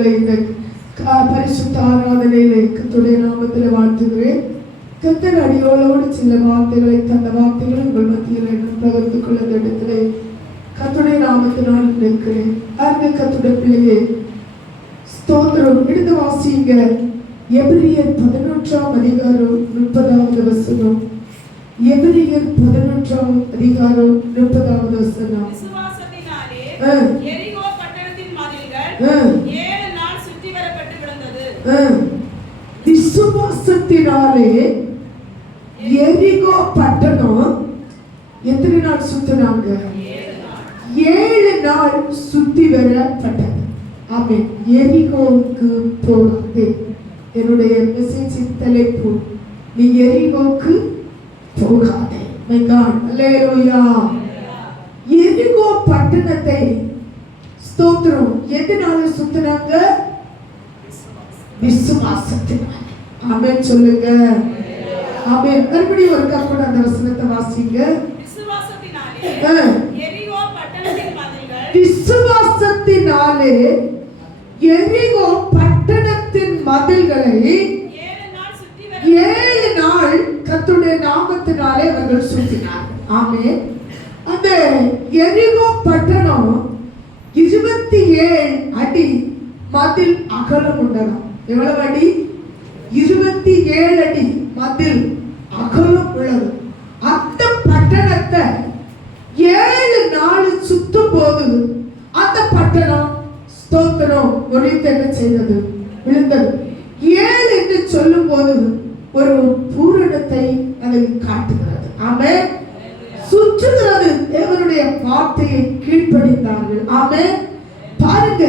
பிள்ளைகளை இந்த பரிசுத்த ஆராதனையிலே கர்த்தருடைய நாமத்தில் வாழ்த்துகிறேன். கர்த்தர் அடியோடு சில வார்த்தைகளை தந்த வார்த்தைகளை உங்கள் மத்தியில் இன்னும் பகிர்ந்து கொள்ள இந்த இடத்திலே கர்த்தருடைய நாமத்தினால் நிற்கிறேன். அந்த கர்த்தருடைய பிள்ளையே ஸ்தோத்திரம். எடுத்து வாசிங்க. எபிரியர் 11ஆம் அதிகாரம் 30வது வசனம். எபிரியர் 11ஆம் அதிகாரம் 30வது வசனம். விசுவாசத்தினாலே எரிகோ பட்டணத்தின் மதில்கள் 7 நாள் சுற்றி வரப்பட்டு விழுந்தது. விசுவாசத்தினாலே எரிகோ பட்டணம் எத்தனை நாள் சுத்தினாங்க? 7 நாள் சுத்தி வரப்பட்டது. ஆமென். எரிகோவுக்கு போகாதே. என்னுடைய மெசேஜ் தலைப்பு, நீ எரிகோவுக்கு போகாதே. மை காட், அல்லேலூயா. எரிகோ பட்டணத்தை ஸ்தோத்திரம் எதனால சுத்தினாங்க? விசுவாசத்தினால. ஆமென் சொல்லுங்க. ஆமென். மறுபடியும் ஒரு கற்பனை அந்த வசனத்தை வாசிங்க. விசுவாசத்தினாலே எரிகோ பட்டணத்தின் மதில்கள் விசுவாசத்தினாலே எரிகோ பட்டணத்தின் மதில்களை 7 நாள் கர்த்தருடைய நாமத்தினாலே அவர்கள் சுற்றினார்கள். ஆமென். அந்த எரிகோ பட்டணம் 27 அடி மதில் அகலம் உள்ளதாம். எவ்வளவு அடி? 27 அடி மதில் அகலம் உள்ளது. அந்த பட்டணத்தை 7 நாள் சுத்தும் போது அந்த பட்டணம் ஸ்தோத்திரம் ஒழித்து என்ன செய்தது? விழுந்தது. 7 என்று சொல்லும் போது ஒரு பூரணத்தை அதை காட்டுகிறது. ஆமென். சுற்றுகிறது. தேவனுடைய வார்த்தையை கீழ்ப்படிந்தார்கள். ஆமென். பாருங்க,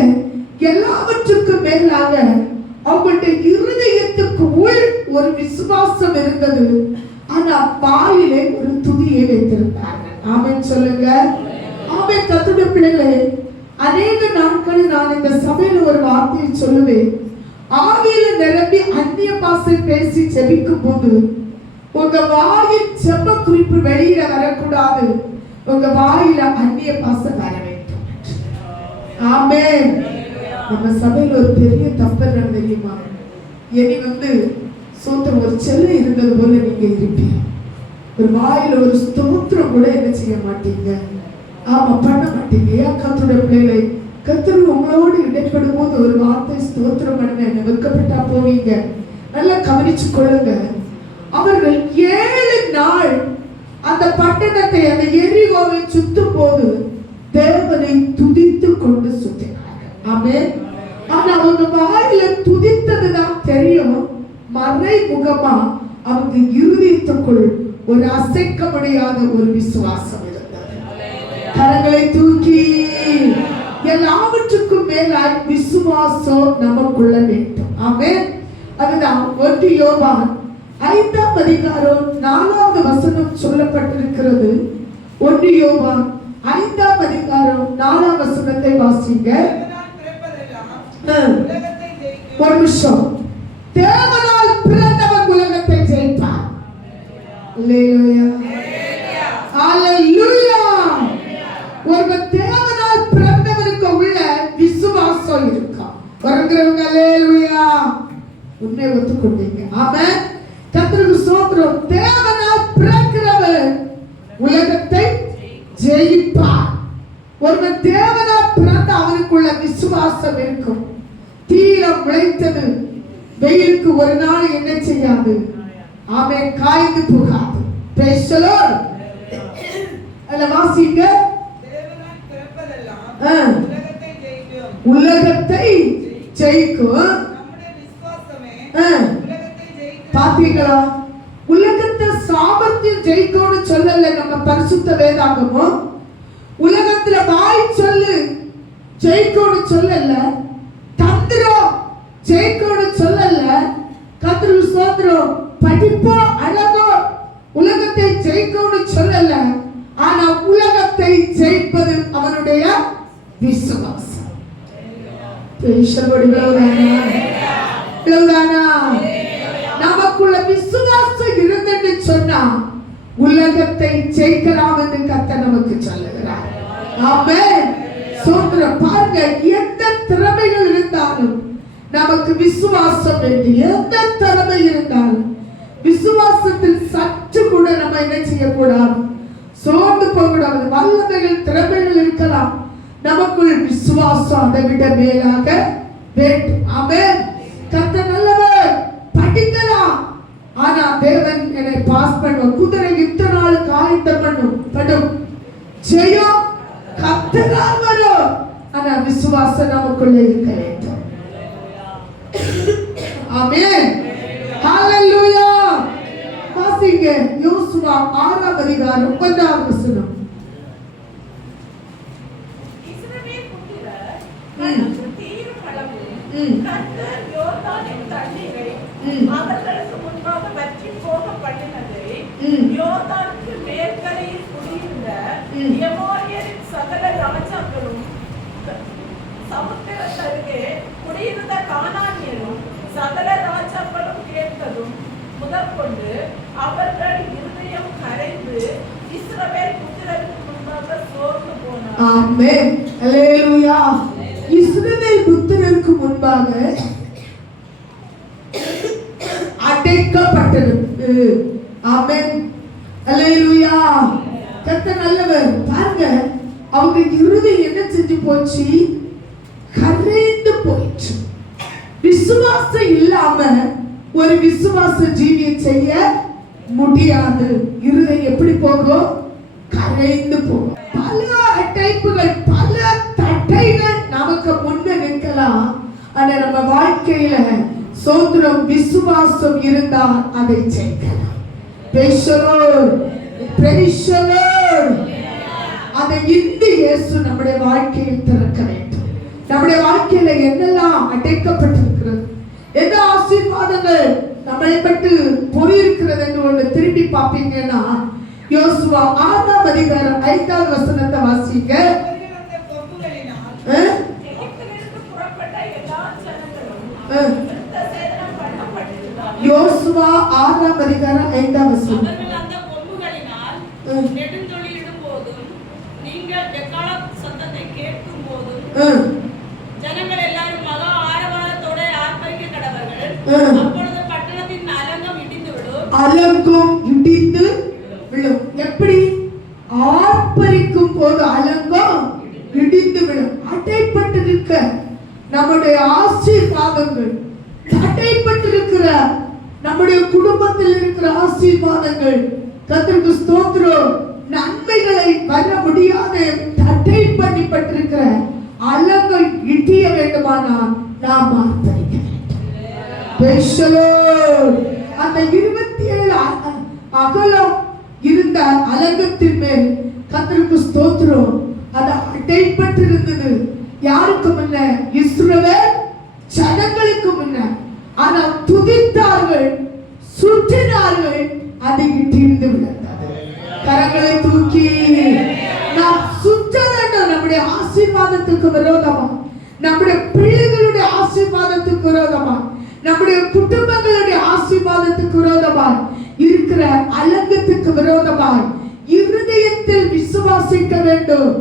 எல்லாவற்றுக்கும் மேலாக அவங்களுடைய இருதயத்துக்கு உள் ஒரு விசுவாசம் இருந்தது. ஆனா வாயிலே ஒரு துதியை வைத்திருந்தார்கள். ஆமென் சொல்லுங்க. ஆமென். கர்த்தருடைய பிள்ளைகளே, அநேக நாட்களில் நான் இந்த சபையில ஒரு வார்த்தையை சொல்லுவேன். ஆவியில நிரம்பி அந்நிய பாஷை பேசி ஜெபிக்கும் போது உங்க வாயில் ஜெப குறிப்பு வெளியில வரக்கூடாது. உங்க வாயில அந்நிய பாஷை வர வேண்டும். ஆமென். நம்ம சபையில ஒரு பெரிய தப்பு என்ன தெரியுமா? இனி சோத்திரம் ஒரு செல்ல இருந்தது போல நீங்க இருப்பீங்க. ஒரு வாயில ஒரு ஸ்தோத்திரம் கூட என்ன செய்ய மாட்டீங்க. ஆமா, பண்ண மாட்டீங்க. கர்த்தருடைய பிள்ளைகளை, கர்த்தர் உங்களோடு இடைப்படும் போது ஒரு வார்த்தை ஸ்தோத்திரம் பண்ண என்ன வெட்கப்பட்டா போவீங்க. நல்லா கவனிச்சு கொள்ளுங்க. அவர்கள் 7 நாள் அந்த பட்டணத்தை, அந்த எரிகோவை சுத்தும் போது தேவனை துதித்து கொண்டு சுத்தினார்கள். ஆமென். ஆனா அவங்க வாயில துதித்ததுதான் தெரியும். மறைமுகமா அவங்க இருதயத்துக்குள் ஒரு அசைக்க முடியாத ஒரு விசுவாசம் இருந்தது. கரங்களை தூக்கி, எல்லாவற்றுக்கும் மேலாய் விசுவாசம் நமக்குள்ள வேண்டும். ஆமென். அதுதான் 1 யோவான் 5ஆம் அதிகாரம் 4வது வசனம் சொல்லப்பட்டிருக்கிறது. 1 யோவான் 5ஆம் அதிகாரம் 4ஆம் வசனத்தை வாசிங்க. ஒரு நிமிஷம். தேவனால் பிறந்தவன் உலகத்தை ஜெயிப்பார். அல்லேலூயா, அல்லேலூயா. ஒரு தேவனால் பிறந்தவனுக்கு உள்ள விசுவாசம் இருக்கும். பிறந்தவங்க அல்லேலூயா. உன்னை ஒத்துக்கொண்டீங்க. ஆமென். கர்த்தருக்கு ஸ்தோத்திரம். தேவனால் பிறக்கிறவன் உலகத்தை ஜெயிப்பார். ஒருவன் தேவனால் பிறந்த அவனுக்குள்ள விசுவாசம் இருக்கும். தீரம் விளைத்தது வெயிலுக்கு ஒரு நாள் என்ன செய்யாது? ஆமென். காய்ந்து போகாது. Praise the Lord. அல்ல வாசிங்க. தேவனால் பிறப்பதெல்லாம் உலகத்தை ஜெயிக்கும். நம்முடைய விசுவாசமே உலகத்தை ஜெயிக்கும். பாத்தீங்களா? உலகத்தை சாமர்த்தியம் ஜெயிக்கும்னு சொல்லல நம்ம பரிசுத்த வேதாகமம். உலகத்துல வாய் சொல்லு ஜெயிக்கும்னு சொல்லல. தந்திரம் ஜெயிக்கும்னு சொல்லல. கர்த்தருக்கு ஸ்தோத்திரம். படிப்போ அழகோ உலகத்தை ஜெயிக்கும்னு சொல்லல. ஆனா உலகத்தை ஜெயிப்பது அவனுடைய விசுவாசம். நமக்குள்ள விசுவாசம் இருந்துன்னு சொன்னா உலகத்தை ஜெயிக்கலாம் என்று கர்த்தர் நமக்கு சொல்லுகிறார். ஆமென். சோத்திரம். பாருங்க, எந்த திறமைகள் இருந்தாலும், நமக்கு விசுவாசம் வேண்டி எந்த திறமை இருந்தாலும் விசுவாசத்தில் சற்று கூட நம்ம என்ன செய்யக்கூடாது, சோர்ந்து போகக்கூடாது. வல்லமைகள் திறமைகள் இருக்கலாம், நமக்குள் விசுவாசம் அதை விட மேலாக வேண்டும். ஆமென். கர்த்தர் நல்லவர். படிக்கலாம், ஆனா தேவன் என்னை பாஸ் பண்ணுவார். குதிரை இத்தனை நாள் காயத்தம் படும், ஜெயம் கர்த்தரால் வரும். ஆனா விசுவாசம் நமக்குள்ள இருக்க வேண்டும். ஆமென். ஹalleluya. வாசிங்க யோசுவா 6ஆம் அதிகாரம் 9ஆம் வசனம். இஸ்ரவேல் புத்திரர் தனக்கு தீரும் அளவும் கர்த்தர் யோர்தானின் தண்ணீரை அவர்களுக்கு முன்பாக வற்றி போக பண்ணினதை, யோர்தானுக்கு மேற்கரையில் குடியிருந்த எமோரியரின் சகல ராஜாக்களும் சமுத்திரத்தருகே குடியிருந்த கானானியரும் சகல ராஜாக்களும் கேட்டதும் முதற்கொண்டு அவர்கள் இருதயம் கரைந்து இஸ்ரவேல் புத்திரருக்கு முன்பாக சோர்ந்து போனார். ஆமென். ஹalleluya. இஸ்ரவேல் புத்திரருக்கு முன்பாக அடைக்கப்பட்டது. ஆமென். ஹalleluya. கர்த்தர் நல்லவர். பாருங்க, அவங்க இருதயம் என்ன செஞ்சு போச்சு, கரைந்து போயிடுச்சு. விசுவாசம் இல்லாம ஒரு விசுவாச ஜீவியை செய்ய முடியாது. இருதயம் எப்படி போகும், கரைந்து போகும். பல டைப்புகள், பல தட்டைகள் நமக்கு முன்ன நிற்கலாம். ஆனா நம்ம வாழ்க்கையில சோதரம் விசுவாசம் இருந்தால் அதை செய்யலாம். Praise the Lord. Praise the Lord. அதை இந்த இயேசு நம்முடைய வாழ்க்கையில் திறக்க வேண்டும். நம்முடைய வாழ்க்கையில என்னெல்லாம் அடைக்கப்பட்டிருக்கிறது, என்ன ஆசீர்வாதங்கள் நம்மை பட்டு போயிருக்கிறது என்று ஒன்று திரும்பி பார்ப்பீங்கன்னா, யோசுவா 6ஆம் அதிகாரம் 5ஆம் வசனத்தை வாசிங்க. யோசுவா 6ஆம் அதிகாரம் 5ஆம் வசனம். அந்த கொம்புகளினால் நெடுந்தொழிலிடும் போதும், நீங்கள் எக்கால சத்தத்தை கேட்கும் போதும் ஜனங்கள் எல்லாரும் மகா ஆரவாரத்தோட ஆர்ப்பரிக்க கடவர்கள். அப்பொழுது பட்டணத்தின் அலங்கம் இடிந்து விடும். அலங்கம் இடிந்து விழும். எப்படி? ஆர்ப்பரிக்கும் போது அலங்கம் இடிந்து விழும். அடைப்பட்டிருக்க நம்முடைய ஆசீர்வாதங்கள், தடைப்பட்டிருக்கிற நம்முடைய குடும்பத்தில் இருக்கிற ஆசீர்வாதங்கள், கர்த்தருக்கு ஸ்தோத்திரம், நன்மைகளை வர முடியாத தடை பண்ணப்பட்டிருக்கிற அலங்கள் இடிய வேண்டுமானால் நாம் ஆர்ப்பரிக்க வேண்டும். Praise the Lord. அந்த 27 அகலம் இருந்த அலங்கத்தின் மேல் கர்த்தருக்கு ஸ்தோத்திரம், அது அடைப்பட்டிருந்தது. யாருக்கு முன்ன? இஸ்ரவேல் ஜனங்களுக்கு முன்ன. ஆனால் துதித்தார்கள், சுற்றினார்கள், அது இடிந்து விழுந்தது. கரங்களை தூக்கி நாம் சுற்ற வேண்டும். நம்முடைய ஆசீர்வாதத்துக்கு விரோதமா, நம்முடைய பிள்ளைகளுடைய ஆசீர்வாதத்துக்கு விரோதமா, நம்முடைய குடும்பங்களுடைய ஆசீர்வாதத்துக்கு விரோதமா இருக்கிற அலங்கத்துக்கு விரோதமாய் இருதயத்தில் விசுவாசிக்க வேண்டும்,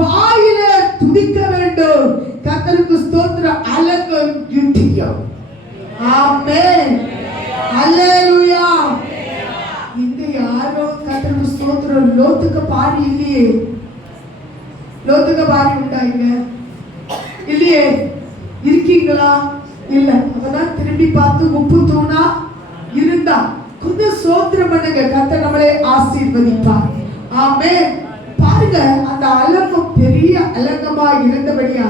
வாயில துதிக்க வேண்டும். கர்த்தருக்கு ஸ்தோத்திரம். அலங்கம் இடியும். ஆமென். ஹalleluya. இந்த யாரோ கர்த்தருக்கு ஸ்தோத்திரம். லோத்துக்கு பாரி இல்லையே. லோத்துக்கு பாரி உண்டாங்க இல்லையே? இருக்கீங்களா? இல்ல. அவதான் திரும்பி பார்த்து உப்பு தூணா இருந்தா. கொஞ்சம் ஸ்தோத்திரம் பண்ணுங்க, கர்த்தர் நம்மளை ஆசீர்வதிப்பார். ஆமென். பாருங்க, அந்த அலங்கம் பெரிய அலங்கமா இருந்தபடியா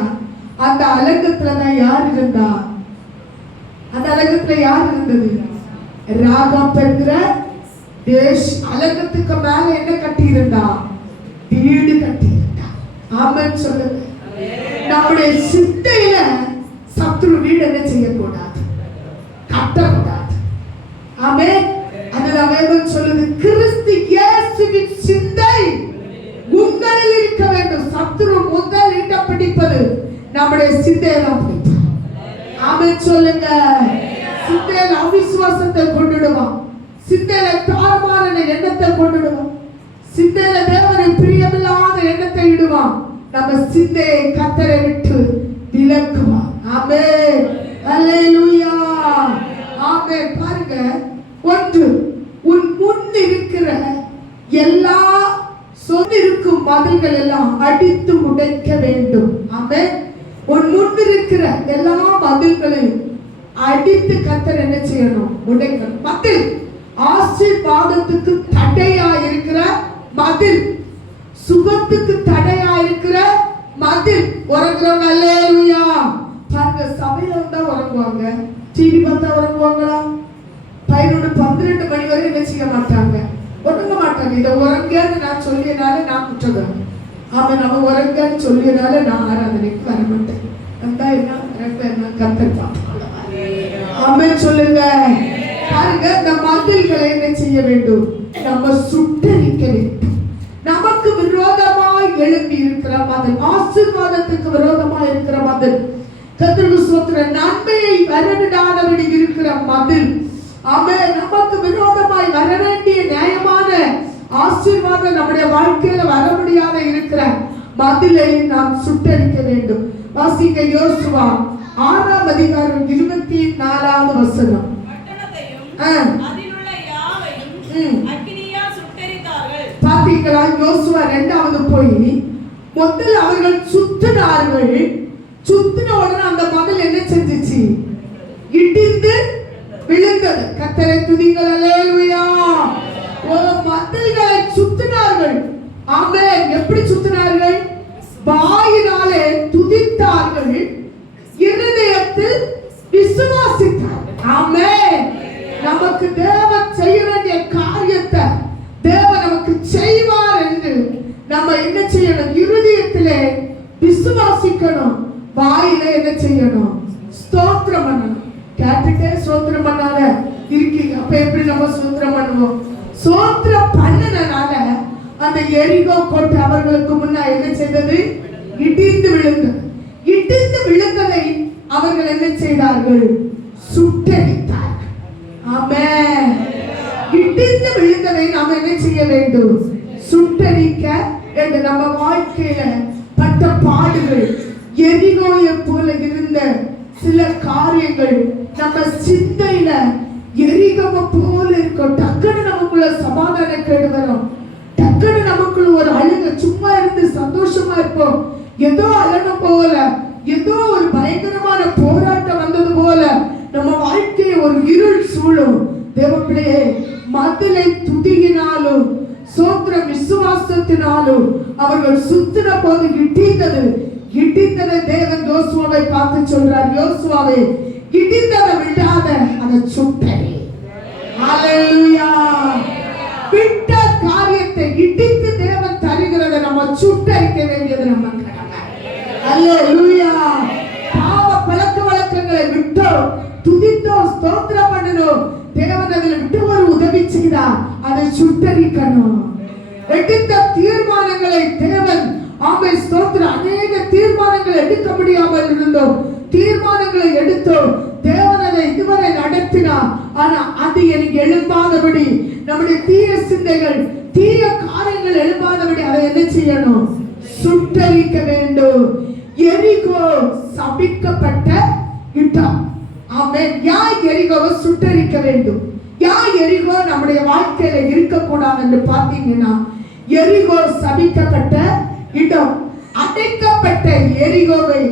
அந்த அலங்கத்துல தான் யார் இருந்தா? அந்த அலங்கத்துல யார் இருந்தது? ராகாப் என்கிற அலங்கத்துக்கு மேல என்ன கட்டி இருந்தா? வீடு கட்டி இருந்தா. ஆமென் சொல்லுங்க. நம்முடைய சிந்தையில சத்துரு வீடு என்ன செய்யக்கூடாது, கட்டக்கூடாது. ஆமென். அதுதான் வேதம் சொல்லுது, கிறிஸ்து இயேசுவின் சிந்தை உங்களில் இருக்க வேண்டும். சத்துரு முதல் இடம் பிடிப்பது நம்முடைய சிந்தையில பிடிப்பார். ஆமென் சொல்லுங்க. சிந்தையில அவிசுவாசத்தை கொண்டுடுவான், சிந்தையில தாழ்வான எண்ணத்தை கொண்டுடுவான், சிந்தையில தேவனை பிரியமில்லாத எண்ணத்தை இடுவான். நம்ம சிந்தையை கர்த்தரை விட்டு விலக்குவார். ஆமென். அல்லேலூயா. ஆமென். பாருங்க, ஒன்று, உன் முன் இருக்கிற எல்லா சொன்னிருக்கும் மதில்கள் எல்லாம் அடித்து உடைக்க வேண்டும். ஆமென். உன் முன் இருக்கிற எல்லா மதில்களையும் அடித்து கர்த்தர் என்ன செய்யணும்? உடைக்கணும். மதில் ஆசீர்வாதத்துக்கு தடையா இருக்கிற மதில், சுகத்துக்கு தடையா இருக்கிற மதில். உறங்குறவங்க அல்லேலூயா. பாருங்க, சபையில வந்தா உறங்குவாங்க, டிவி பார்த்தா உறங்குவாங்களா? 11-12 மணி வரை என்ன செய்ய மாட்டாங்க? உறங்க மாட்டாங்க. இதை உறங்கன்னு நான் சொல்லியனால நான் குற்றவாளி. அவன் நம்ம உறங்கன்னு சொல்லியனால நான் ஆராதனைக்கு வர மாட்டேன். வந்தா என்ன என்ன கர்த்தர் பார்ப்பாங்க. ஆமென் சொல்லுங்க. பாருங்க, இந்த மதில்களை என்ன செய்ய வேண்டும்? நம்ம சுட்டரிக்க வேண்டும். நமக்கு விரோதமாய் எழும்பி இருக்கிற மதில், ஆசீர்வாதத்துக்கு விரோதமாய் இருக்கிற மதில், கர்த்தருக்கு ஸ்தோத்திரம், நன்மையை வரவிடாதபடி இருக்கிற மதில், ஆமென், நமக்கு விரோதமாய் வர வேண்டிய நியாயமான ஆசீர்வாதம் நம்முடைய வாழ்க்கையில வர முடியாத இருக்கிற மதிலை நாம் சுட்டரிக்க வேண்டும். வாசிக்க யோசுவா 6ஆம் அதிகாரம் 24வது வசனம். பாத்தீங்களா? யோசுவா 2வது போய் முதல்ல அவர்கள் சுத்தினார்கள். சுத்தின உடனே அந்த மதில் என்ன செஞ்சிச்சு? இடிந்து விழுந்தது. கர்த்தரை துதிங்கள். அல்லேலூயா. மதில்களை சுத்தினார்கள். ஆமென். எப்படி சுத்தினார்கள்? வாயினாலே துதித்தார்கள், இருதயத்தில் விசுவாசித்தார்கள். ஆமென். நமக்கு தேவன் செய்ய வேண்டிய காரியத்தை தேவன் நமக்கு செய்வார் என்று நம்ம என்ன செய்யணும்? இருதயத்திலே விசுவாசிக்கணும், வாயில என்ன செய்யணும்? ஸ்தோத்திரம் பண்ணணும். கேட்டுட்டே ஸ்தோத்திரம் பண்ணாத இருக்கீங்க. அப்ப எப்படி நம்ம ஸ்தோத்திரம் பண்ணுவோம்? ஸ்தோத்திரம் பண்ணனால அந்த எரிகோ கோட்டை அவர்களுக்கு முன்ன என்ன செய்தது? இடிந்து விழுந்தது. இடிந்து விழுந்ததை அவர்கள் என்ன செய்தார்கள்? சுட்டரித்தார்கள். ஆமென். இடிந்து விழுந்ததை நாம் என்ன செய்ய வேண்டும்? சுட்டரிக்க வேண்டும். நம்ம வாழ்க்கையில பட்ட பாடுகள், எரிகோயை போல இருந்த சில காரியங்கள் நம்ம சிந்தையில எரிகோவை போல இருக்கும். டக்குன்னு நமக்குள்ள சமாதான கேடு வரும். டக்குன்னு நமக்குள்ள ஒரு அழுக, சும்மா இருந்து சந்தோஷமா இருப்போம். ஏதோ அழகம் போல, ஏதோ ஒரு பயங்கரமான போராட்டம் வந்தது போல நம்ம வாழ்க்கையை ஒரு இருள் சூழும். தேவப்பிள்ளையே, மதிலை துதியினாலும் சோத்திர விசுவாசத்தினாலும் அவர்கள் சுத்தின போது இடித்ததை தேவன் யோசுவாவை பார்த்து சொல்றார், யோசுவாவே, இடித்ததை விடாத, அதை சுட்டரி. ஹல்லேலூயா. விட்ட காரியத்தை இடித்து தேவன் தருகிறதை நம்ம சுட்டரிக்க வேண்டியது நம்ம கடமை. ஹல்லேலூயா. பாவ பழக்க வழக்கங்களை விட்டோம், துதித்தோம், ஸ்தோத்திரம் பண்ணணும். தேவன் அதில் விட்டு ஒரு உதவி செய்தார், அதை சுட்டரிக்கணும். எடுத்த தீர்மானங்களை தேவன், ஆமென் ஸ்தோத்திரம், அநேக தீர்மானங்களை எடுக்க முடியாமல் இருந்தோம், தீர்மானங்களை எடுத்தோம். தேவன் அதை இதுவரை நடத்தினார். ஆனா அது எனக்கு எழும்பாதபடி, நம்முடைய தீய சிந்தைகள், தீய காரியங்கள் எழும்பாதபடி அதை என்ன செய்யணும்? சுட்டரிக்க வேண்டும். எரிகோ சபிக்கப்பட்ட இடம். ஆமென். யார் எரிகோவை சுட்டரிக்க வேண்டும்? யார் எரிகோ நம்முடைய வாழ்க்கையில இருக்கக்கூடாது என்று பார்த்தீங்கன்னா, எரிகோ சபிக்கப்பட்ட இடம். அடைக்கப்பட்ட எரிகோவை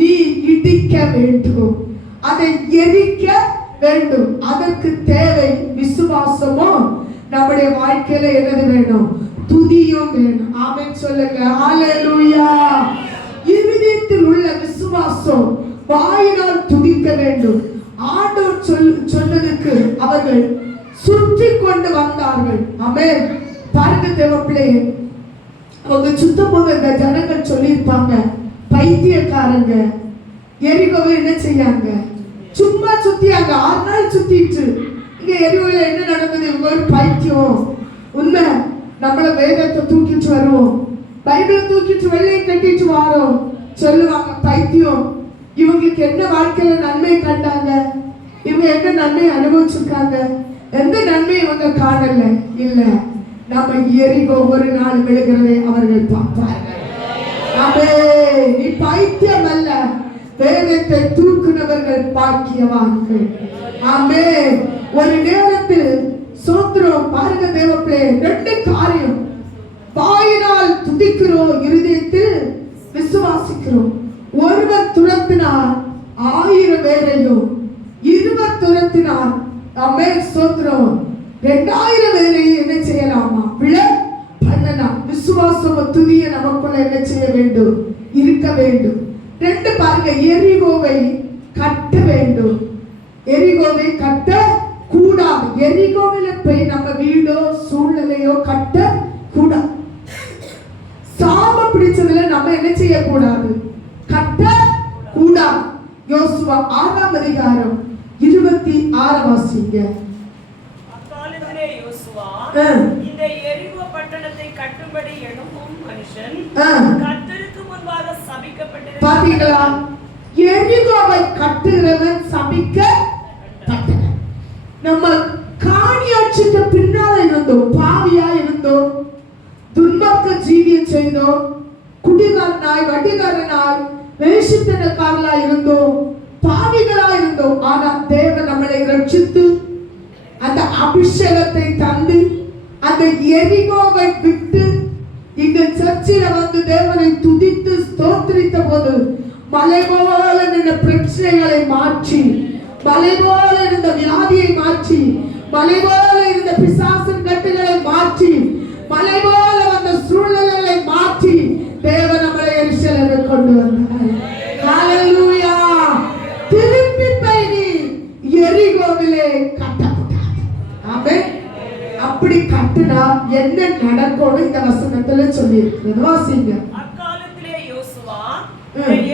நீ இடிக்க வேண்டும், அதை எரிக்க வேண்டும். அதற்கு தேவை விசுவாசமும் நம்முடைய வாழ்க்கையில என்னது வேணும்? துதியும் வேணும். ஆமென் சொல்லுங்க. ஹல்லேலூயா. இருதயத்தில் உள்ள விசுவாசம் வாயினால் துதிக்க வேண்டும். ஆண்டவர் சொன்னதுக்கு அவர்கள் சுற்றி கொண்டு வந்தார்கள். ஆமென். பாருங்க தேவப்பிள்ளையே, அவங்க சுத்தம் போது இந்த ஜனங்கள் சொல்லியிருப்பாங்க, பைத்தியக்காரங்க எரிகோவை என்ன செய்யாங்க? சும்மா சுத்தியாங்க. 6 நாள் சுத்திட்டு இங்க எரிகோவில என்ன நடந்தது? இவங்க ஒரு பைத்தியம். உண்மை, நம்மள வேதத்தை தூக்கிட்டு வருவோம், பைபிளை தூக்கிட்டு வெள்ளையை கட்டிட்டு வாரோம், சொல்லுவாங்க பைத்தியம். இவங்களுக்கு என்ன வாழ்க்கையில நன்மை கண்டாங்க? இவங்க என்ன நன்மை அனுபவிச்சிருக்காங்க? எந்த நன்மை இவங்க காணல. இல்ல, நம்ம எரிகோ ஒரு நாள் விழுகிறதை அவர்கள் பார்ப்பார்கள். நீ பைத்தியம் அல்ல, வேதத்தை தூக்குனவர்கள் பாக்கியவான்கள். ஆமென். ஒரு நேரத்தில் சோத்திரம் பாருங்க தேவப்பிள்ளை, ரெண்டு காரியம். வாயினால் துதிக்கிறோம், இருதயத்தில் விசுவாசிக்கிறோம். ஒருவர் துரத்தினார் 1000 பேரையும், இருவர் துரத்தினார் ஆமென் சோத்திரம் 2000 பேரையும் என்ன செய்யலாமா? விழ பண்ணலாம். விசுவாசம் துதிய நமக்குள்ள என்ன செய்ய வேண்டும்? இருக்க வேண்டும். ரெண்டு பாருங்க, எரிகோவை கட்ட வேண்டும். எரிகோவை கட்ட கூடாது. எரிகோவில் போய் நம்ம வீடோ சூழ்நிலையோ கட்ட கூடாது. சாப பிடிச்சதுல நம்ம என்ன செய்யக்கூடாது? கட்ட கூடாது. யோசுவா 6ஆம் அதிகாரம் 26 வாசிங்க. அக்காலத்திலே யோசுவா இந்த எரிகோ பட்டணத்தை கட்டும்படி எழும்பும் மனுஷன் கர்த்தருக்கு முன்பாக சபிக்கப்பட்டிருக்கிறான். பாத்தீங்களா? எரிகோவை கட்டுகிறவன் சபிக்கப்பட்டவன். நம்ம காணியாட்சிக்கு பின்னால இருந்தோம், பாவியா இருந்தோம், துன்மார்க்க ஜீவியம் செய்தோம், குடிகாரனாய் வட்டிகாரனாய் வேஷித்தனக்காரலா இருந்தோம், பாவிகளா இருந்தோம். ஆனா தேவன் நம்மளை ரட்சித்து அந்த அபிஷேகத்தை தந்து அந்த எரிகோவை விட்டு இங்க சர்ச்சில வந்து தேவனை துதித்து ஸ்தோத்திரித்த போது மலை போல இருந்த பிரச்சனைகளை மாற்றி, மலை போல இருந்த வியாதியை மாற்றி, மலை போல இருந்த பிசாசின் கட்டுகளை மாற்றி, மலை போல வந்த சூழ்நிலைகளை மாற்றி தேவன் நம்மளை எருசலேமுக்கு கொண்டு வந்தார். ஹalleluya. திருப்பி போய் நீ எரிகோவிலே கட்டப்பட்டாய். ஆமென். அப்படி கட்டினா என்ன நடக்கும்னு இந்த வசனத்துல சொல்லி இருக்கிறது. வாசிங்க. அக்காலத்திலே யோசுவா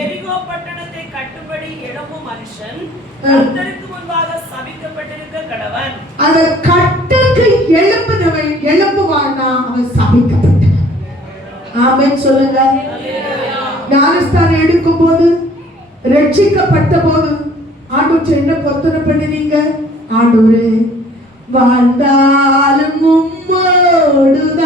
எரிகோ பட்டணத்தை கட்டும்படி எழும்பும் மனுஷன் கர்த்தருக்கு முன்பாக சபிக்கப்பட்டிருக்க கடவன். அத கட்டுக்கு எழும்புனவன் எழும்புவானா அவன் சபிக்கப்பட்டவன். ஆமென் சொல்லுங்க. ஞானஸ்தானம் எடுக்கும் போது, ரட்சிக்கப்பட்ட போது ஆண்டவர் என்ன பொருத்தனை பண்ணினீங்க? ஆண்டவரே வாழ்ந்தாலும் உம்மோடுதான்,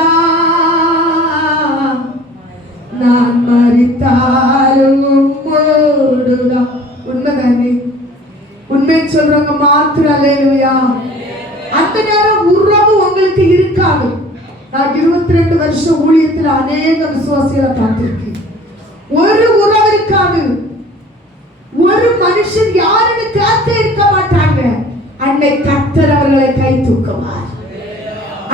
நான் மரித்தாலும் உம்மோடுதான். உண்மைதானே? உண்மை சொல்றவங்க மாத்திரம் அல்லேலூயா. அந்த நேரம் உறவு உங்களுக்கு இருக்காது. நான் 22 வருஷம் ஊழியத்தில் அநேக விசுவாசிகளை பார்த்திருக்கேன். ஒரு உறவு இருக்காது. ஒரு மனுஷன் யாருன்னு காத்தே இருக்க மாட்டாங்க. அன்னை கர்த்தர் அவர்களை கை தூக்குவார்.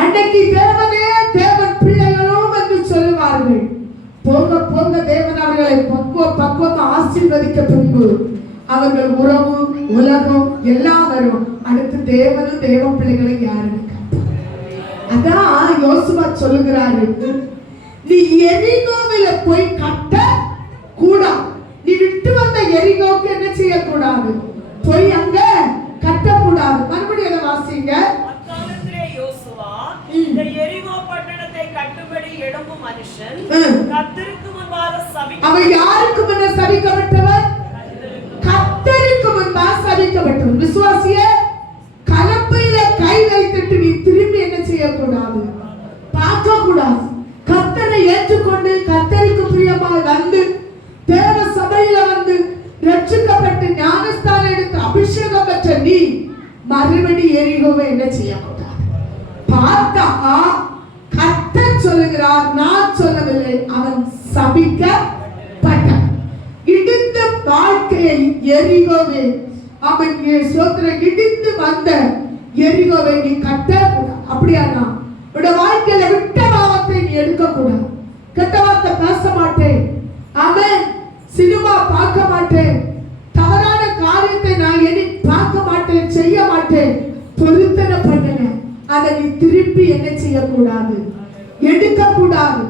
அன்னைக்கு தேவனே தேவன் பிள்ளைகளும் என்று சொல்லுவார்கள். போக போக தேவன் அவர்களை பக்குவமா ஆசீர்வதிக்க பின்பு அவர்கள் உறவு உலகம் எல்லாம் வரும். அடுத்து தேவனும் தேவ பிள்ளைகளை யாருன்னு காப்பார். அதான் யோசுவா சொல்லுகிறாரு, நீ எரிகோவில போய் கட்ட கூடாது. நீ விட்டு வந்த எரிகோக்கு என்ன செய்யக்கூடாது? போய் அங்க கட்டக்கூடாது. மறுபடியும் அதை வாசிங்க. அக்காலத்திலே யோசுவா இந்த எரிகோ பட்டணத்தை கட்டும்படி எழும்பும் மனுஷன் கர்த்தருக்கு முன்பாக சபிக்கப்பட்டவன். அவன் யாருக்கு முன்ன சபிக்கப்பட்டவன்? கர்த்தருக்கு முன்பாக சபிக்கப்பட்டவன். விசுவாசியே, கலப்பையில கை வைத்துட்டு நீ திரும்பி என்ன செய்யக்கூடாது? பார்க்க கூடாது. கர்த்தரை ஏற்றுக்கொண்டு கர்த்தருக்கு பிரியமாய் வந்து தேவ சபையில வந்து ரட்சிக்கப்பட்டு ஞானஸ்தானம் எடுத்து அபிஷேகம் பெற்ற நீ மறுபடி எரிகோவை என்ன செய்யக்கூடாது? பார்த்தா கர்த்தர் சொல்லுகிறார், நான் சொல்லவில்லை. அவன் சபிக்கப்பட்டான். இடிந்த வாழ்க்கையை எரிகோவே அவன் சோத்திரம் இடிந்து வந்த எரிகோவை நீ கட்டக்கூடாது. அப்படியானா உன்னோட வாழ்க்கையில விட்ட பாவத்தை நீ எடுக்கக்கூடாது. கெட்ட வார்த்தை பேச மாட்டேன், ஆமென், சினிமா பார்க்க மாட்டேன், தவறான காரியத்தை நான் எண்ணி பார்க்க மாட்டேன், செய்ய மாட்டேன், பொருத்தனை பண்ணுங்க. அதை நீ திருப்பி என்ன செய்யக்கூடாது? எடுக்கக்கூடாது.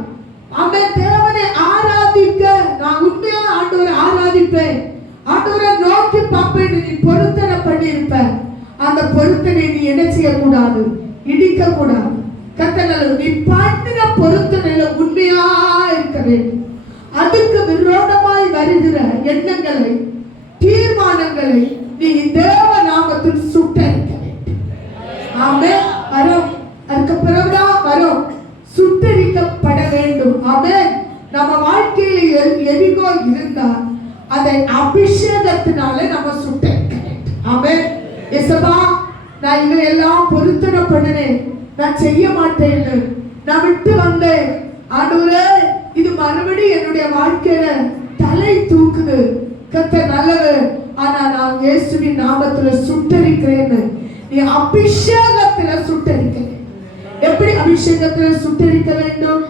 ஆமென். தேவனை ஆராதிக்க நான் உண்மையா ஆண்டவரை ஆராதிப்பேன், ஆண்டவரை நோக்கி பார்ப்பேன், நீ பொருத்தனை பண்ணியிருப்ப. அந்த பொருத்தனை நீ என்ன செய்யக்கூடாது? இடிக்க கூடாது. கர்த்தர் நீ பண்ணின பொருத்தனையில உண்மையா இருக்க வேண்டும். அதுக்கு விரோதமாய் வருகிற எண்ணங்களை தீர்மானங்களை நீ தேவ நாமத்தில் சுட்டரிக்க வேண்டும். ஆமென். வரும் அதுக்கு பிறகுதான் வரும் சுட்டரிக்கப்பட வேண்டும். ஆமென். நம்ம வாழ்க்கையில் எரிகோ இருந்தால் அதை அபிஷேகத்தினால நம்ம சுட்டரிக்க வேண்டும். ஆமென். இயேசுவா, நான் இதையெல்லாம் பொருத்தனை பண்ணினேன், நான் செய்ய மாட்டேன்னு நான் விட்டு வந்தேன். ஆண்டவரே, இது மறுபடியும் என்னுடைய வாழ்க்கையில தலை தூக்குது. கர்த்தர் நல்லவர், ஆனா நான் இயேசுவின் நாமத்துல சுட்டரிக்கிறேன்னு நீ அபிஷேகத்துல சுட்டரிக்க. எப்படி அபிஷேகத்துல சுட்டரிக்க வேண்டும்?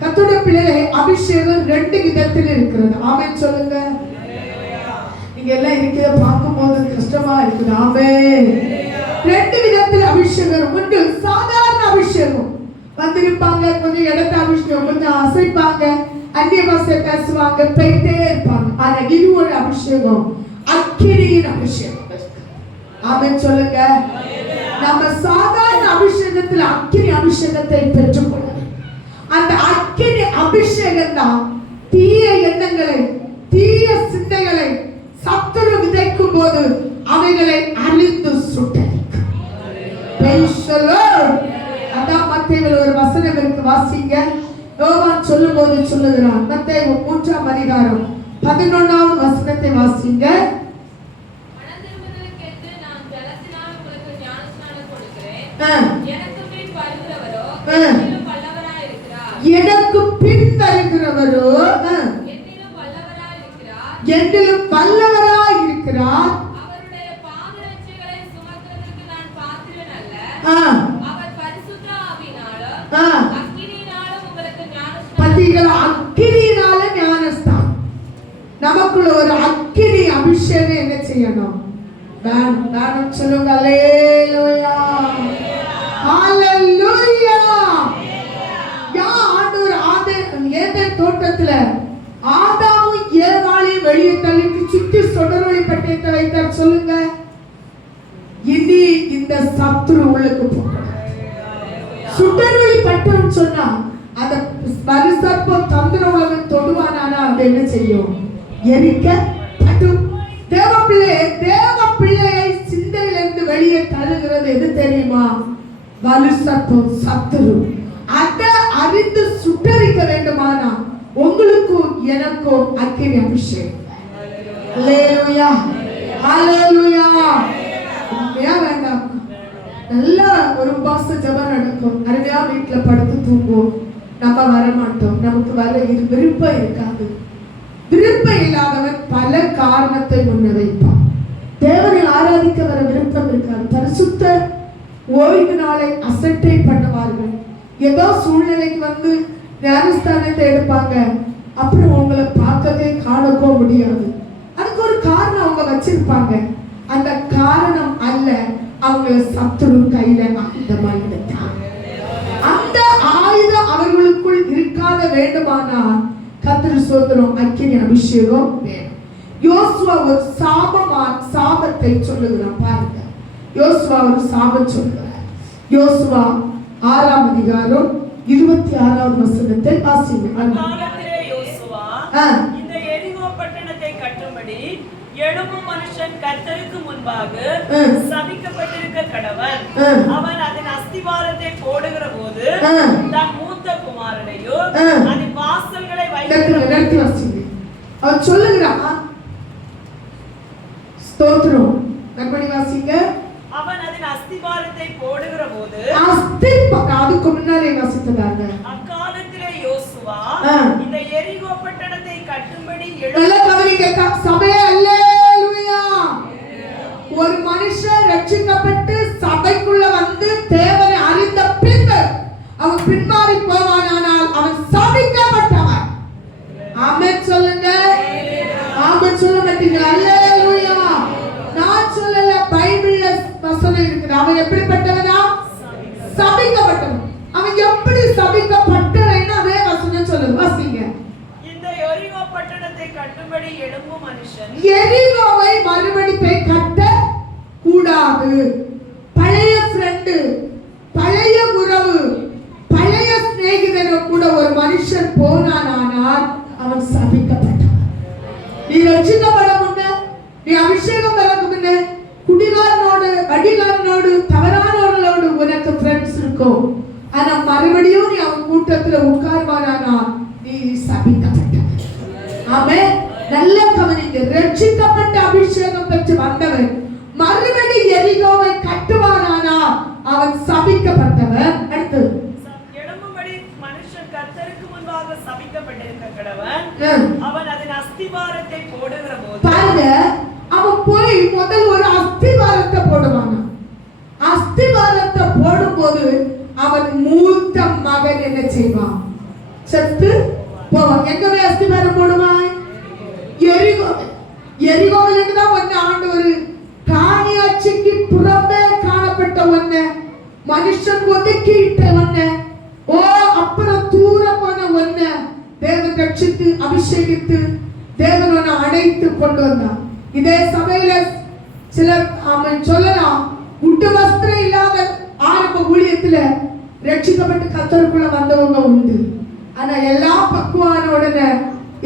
கர்த்தருடைய பிள்ளைகளே, அபிஷேகம் 2 விதத்தில் இருக்கிறது. ஆமென் சொல்லுங்க. நீங்க எல்லாம் இருக்கிறத பார்க்கும்போது கஷ்டமா இருக்குது. ஆமென். 2 விதத்தில் அபிஷேகம் உண்டு. சாதாரண அபிஷேகம் வந்திருப்பாங்க, கொஞ்சம் இடத்த அபிஷேகம், கொஞ்சம் அசைப்பாங்க, அந்நிய பாஷை பேசுவாங்க, போயிட்டே இருப்பாங்க. ஆனா இது ஒரு அபிஷேகம், அக்கினியின் அபிஷேகம். ஆமென் சொல்லுங்க. நம்ம சாதாரண அபிஷேகத்தில் அக்கினி அபிஷேகத்தை பெற்றுக்கொள்ள, அந்த அக்கினி அபிஷேகம் தான் தீய எண்ணங்களை, தீய சிந்தைகளை சத்துரு விதைக்கும் போது அவைகளை அழிந்து சுட்டரிக்கும். அதான் மத்தேயுவில் ஒரு வசனம் இருக்கு, வாசிங்க. யோவான் சொல்லும்போது சொல்லுகிறான், மத்தேயு 3ஆம் அதிகாரம் 11ஆவது வசனத்தை வாசிங்க. எனக்கு பின் வருகிறவரோ என்னிலும் வல்லவராய் இருக்கிறார். அவருடைய பாதரட்சைகளை சுமக்கிறதற்கு நான் பாத்திரன் அல்ல. அவர் பரிசுத்த ஆவியினாலும் அக்கினியினாலும் உங்களுக்கு ஞானஸ்நானம். பத்திகளா, அக்கினியினால ஞானஸ்நானம். நமக்குள்ள ஒரு அக்கினி அபிஷேகம் என்ன செய்யணும்? வேணும் சொல்லுங்க. அல்லேலூயா, ஹalleluya. ஏதேன் தோட்டத்துல ஆதாமும் ஏவாளையும் வெளியே தள்ளிட்டு சுற்றி சுடரொளி பட்டயத்தை வைத்தார். சொல்லுங்க. இனி இந்த சத்துரு உள்ளுக்கு போகணும். சுடரொளி பட்டயம் சொன்னா அந்த மறுசர்ப்பம் தந்திர உலகம் தொடுவானா அது என்ன செய்யும்? எரிக்கப்படும். தேவ பிள்ளையை சிந்தையிலிருந்து வெளியே தள்ளுகிறது எது தெரியுமா? வலுசர்ப்பம், சத்துரு. அதை அறிந்து சுட்டரிக்க வேண்டுமானா உங்களுக்கும் எனக்கும் அக்கினி அபிஷேகம். அல்லேலூயா, ஹalleluya. உண்மையா வேண்டாம், நல்ல ஒரு உபவாச ஜெபம் நடக்கும். அருமையா வீட்டுல படுத்து தூங்குவோம். நம்ம வரமாட்டோம், நமக்கு வர விருப்பம் இருக்காது. விருப்பம் இல்லாதவன் பல காரணத்தை முன்வைப்பான். தேவனை ஆராதிக்க வர விருப்பம் இருக்காது. பரிசுத்த ஓய்வு நாளை அசட்டை பண்ணுவார்கள். ஏதோ சூழ்நிலைக்கு வந்து ஞானஸ்தானத்தை எடுப்பாங்க, அப்புறம் உங்களை பார்க்கவே காணக்கோ முடியாது. அதுக்கு ஒரு காரணம் அவங்க வச்சிருப்பாங்க. அந்த காரணம் அல்ல, அவங்க சத்துரு கையில ஆயுதமாய் எடுத்தாங்க. அந்த ஆயுதம் அவர்களுக்குள் இருக்காத வேண்டுமானால் கர்த்தர் சோதரம் அக்கினி அபிஷேகம் வேணும். யோசுவா ஒரு சாபத்தை சொல்லுகிறான். பாருங்க, யோசுவா ஒரு சாபம் சொல்லுகிறார். யோசுவா 6ஆம் அதிகாரம் 26ஆவது வசனத்தை வாசிங்க. அக்காலத்திலே யோசுவா இந்த எரிகோ பட்டணத்தை கட்டும்படி எழும்பும் மனுஷன் கர்த்தருக்கு முன்பாக சபிக்கப்பட்டிருக்க கடவன். அவன் அதன் அஸ்திவாரத்தை போடுகிற போது தன் மூத்த குமாரனையோ அதன் வாசல்களை வைத்து வாசிங்க. அவன் சொல்லுகிறான், ஸ்தோத்திரம், கற்பனை வாசிங்க. அவன் அதன் அஸ்திவாரத்தை போடுகிற போது அதுக்கு முன்னாலே வாசித்ததாங்க. அக்காலத்திலே யோசுவா இந்த எரிகோ பட்டணத்தை கட்டும்படி சபையே அல்லேலூயா. ஒரு மனுஷன் ரட்சிக்கப்பட்டு சபைக்குள்ள வந்து தேவனை அறிந்த பின்பு அவன் பின்மாறி போவானால் அவன் சபிக்கப்பட்டவன். ஆமென் சொல்லுங்க. ஆமென் சொல்ல மாட்டீங்க. அல்லேலூயா. நான் சொல்லல, பைபிள்ல வசனம் இருக்குது. அவன் எப்படிப்பட்டவனா? சபிக்கப்பட்டவன். அவன் எப்படி சபிக்கப்பட்டவன்? அதே வசனம் சொல்லுங்க, வாசிங்க. இந்த எரிகோ பட்டணத்தை கட்டும்படி எழும்பும் மனுஷன் எரிகோவை மறுபடி போய் கட்ட கூடாது. பழைய ஃப்ரெண்டு, பழைய உறவு, பழைய சிநேகிதர் கூட ஒரு மனுஷன் போனானால் அவன் சபிக்கப்பட்டான். நீ ரட்சிக்கப்பட முன்ன, நீ அபிஷேகம் பெறக்கு முன்ன குடிகாரனோடு, வடிகாரனோடு, தவறானவர்களோடு உனக்கு ஃப்ரெண்ட்ஸ் இருக்கும். ஆனா மறுபடியும் நீ அவன் கூட்டத்துல உட்கார்வானா நீ சபிக்கப்பட்ட. ஆமென். நல்ல கவனிங்க. ரட்சிக்கப்பட்ட அபிஷேகம் பெற்று வந்தவன் மறுபடி எரிகோவை கட்டுவானானா அவன் சபிக்கப்பட்டவன். அடுத்து எழும்பும்படி மனுஷன் கர்த்தருக்கு முன்பாக சபிக்கப்பட்டிருக்க கடவன். அவன் அதன் அஸ்திபாரத்தை போடுகிற போது பாருங்க, அவன் போய் முதல் ஒரு அஸ்திபாரத்தை போடுவானா. அஸ்திபாரத்தை போடும்போது அவன் மூத்த மகன் என்ன செய்வான்? செத்து போவான். எங்க போய் அஸ்திபாரம் போடுவான்? எரிகோவில் தான் ஒன்னு ஆண்டவர் காணியாட்சிக்கு புறம்பே காணப்பட்ட ஒன்ன மனுஷன் ஒதுக்கிட்ட ஒன்ன அப்புறம் தூரமான ஒன்ன தேவன் ரட்சித்து அபிஷேகித்து தேவன் ஒன்ன அடைத்து கொண்டு வந்தான். இதே சபையில சிலர் அவன் சொல்லலாம், உட்டு வஸ்திரம் இல்லாத ஆரம்ப ஊழியத்துல ரட்சிக்கப்பட்டு கர்த்தருக்குள்ள வந்தவங்க உண்டு. ஆனா எல்லா பக்குவான உடனே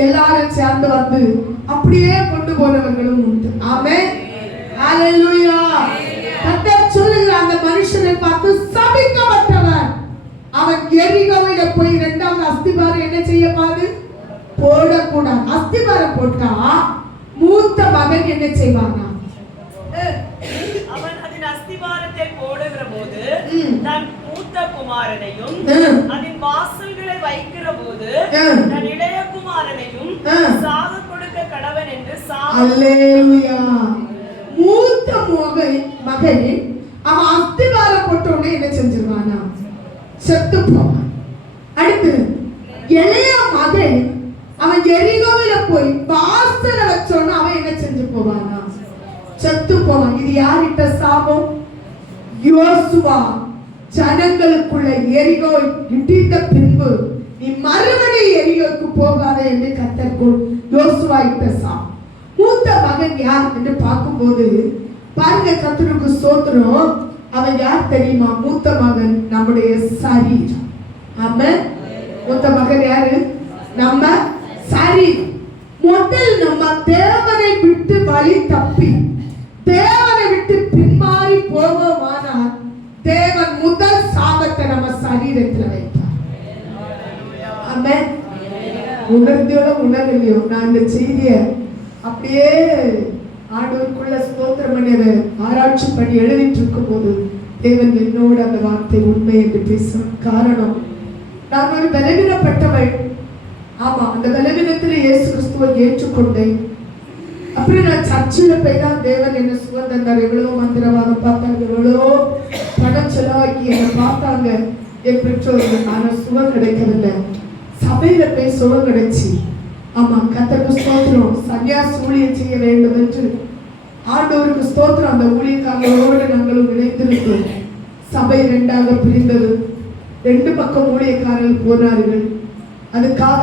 எல்லாரும் சேர்ந்து வந்து அப்படியே கொண்டு போனவர்களும் உண்டு. ஆமென், ஹalleluya. கர்த்தர் சொல்லுகிற அந்த மனுஷனை பார்த்து சபிக்கப்பட்டவன் அவன் எரிகோவில போய் இரண்டாவது அஸ்திபாரம் என்ன செய்யக்கூடாது? போடக்கூடாது. அஸ்திபாரம் போட்டா மூத்த மகன் என்ன செய்வானா? அவன் அதன் அஸ்திபாரத்தை போடுகிற போது தன் மூத்த குமாரனையும் அதன் வாசல்களை வைக்கிற போது தன் இளைய குமாரனையும் சாக கொடுக்க கடவன் என்று அல்லேலூயா. மூத்த மகன் அவன் அஸ்திபாரம் போட்ட உடனே என்ன செஞ்சிருவானா? செத்து போவான். அடுத்து இளைய மகன் அவன் எரிகோவில போய் வாசல வச்சோன்னு அவன் என்ன செஞ்சு போவானா? செத்து போவான். இது யாரிட்ட சாபம்? யோசுவா ஜனங்களுக்குள்ள எரிகோ இடிந்த பின்பு நீ மறுபடியும் எரிகோக்கு போகாத என்று கர்த்தர் யோசுவா இட்ட சாபம். மூத்த மகன் யார் என்று பார்க்கும்போது பாருங்க, கர்த்தருக்கு ஸ்தோத்திரம். அவன் யார் தெரியுமா? மூத்த மகன் நம்முடைய சரீரம். ஆமென். மூத்த மகன் யாரு? நம்ம சரீரம். முதல் நம்ம தேவனை விட்டு வழி தப்பி தேவனை விட்டு பின்மாறி போவோமானால் தேவன் முதல் சாபத்தை நம்ம சரீரத்தில் வைப்பார். ஆமென். உணர்லையோ நான் இந்த செய்தியை அப்படியே ஆண்டவருக்குள்ள ஸ்தோத்திரம் பண்ணி ஆராய்ச்சி பண்ணி எழுதிட்டு இருக்கும் போது தேவன் என்னோடு அந்த வார்த்தை உண்மை என்று பேசும். காரணம், நான் ஒரு பலவீனப்பட்டவள். ஆமா, அந்த பலவீனத்தில் இயேசு கிறிஸ்துவை ஏற்றுக்கொண்டேன். அப்புறம் நான் சர்ச்சில் போய் தான் தேவன் என்ன சுகம் தந்தார். எவ்வளோ மந்திரவாதம் பார்த்தாங்க, எவ்வளோ பணம் செலவாக்கி என்னை பார்த்தாங்க என் பெற்றோர்கள். ஆனால் சுகம் கிடைக்கவில்லை. சபையில போய் சுகம் கிடைச்சி, ஆமா கர்த்தருக்கு ஸ்தோத்திரம், சன்னியாசி ஊழியம் செய்ய வேண்டும் என்று ஆண்டவருக்கு ஸ்தோத்திரம். அந்த ஊழியக்காரர்களோடு நாங்களும் இணைந்திருந்தோம். சபை ரெண்டாக பிரிந்தது. ரெண்டு பக்கம் ஊழியக்காரர்கள் போனார்கள். அதுக்காக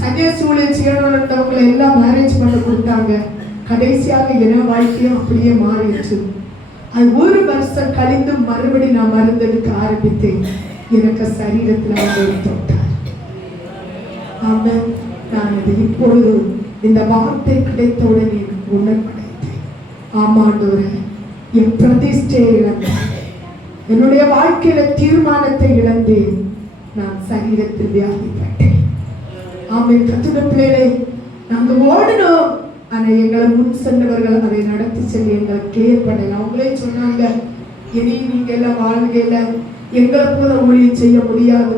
சன்னியாசி ஊழியம் செய்யணும்ன்றவங்களை எல்லாம் மேரேஜ் பண்ண கொடுத்தாங்க. கடைசியாக என்ன வாழ்க்கையும் அப்படியே மாறிடுச்சு. அது ஒரு வருஷம் கழிந்து மறுபடி நான் மருந்தெடுக்க ஆரம்பித்தேன். எனக்கு சரீரத்தில் அவர் தொட்டார். ஆமென். நான் அது இப்பொழுது இந்த வார்த்தை கிடைத்தவுடன் எனக்கு உணர்வடைத்தேன். ஆமாண்டவரே, என் பிரதிஷ்டையை இழந்தேன். என்னுடைய வாழ்க்கையில தீர்மானத்தை இழந்தேன். நான் சரீரத்தில் வியாதிப்பட்டேன். ஆமென். கர்த்தருடைய பிள்ளைகளே, நாங்க ஓடணும். ஆனா எங்களை முன் சென்றவர்கள் அதை நடத்தி செல்ல எங்களை கிளியர் பண்ணல. அவங்களே சொன்னாங்க, இனி நீங்க எல்லாம் வாழ்க்கையில எங்களை போல ஊழியம் செய்ய முடியாது,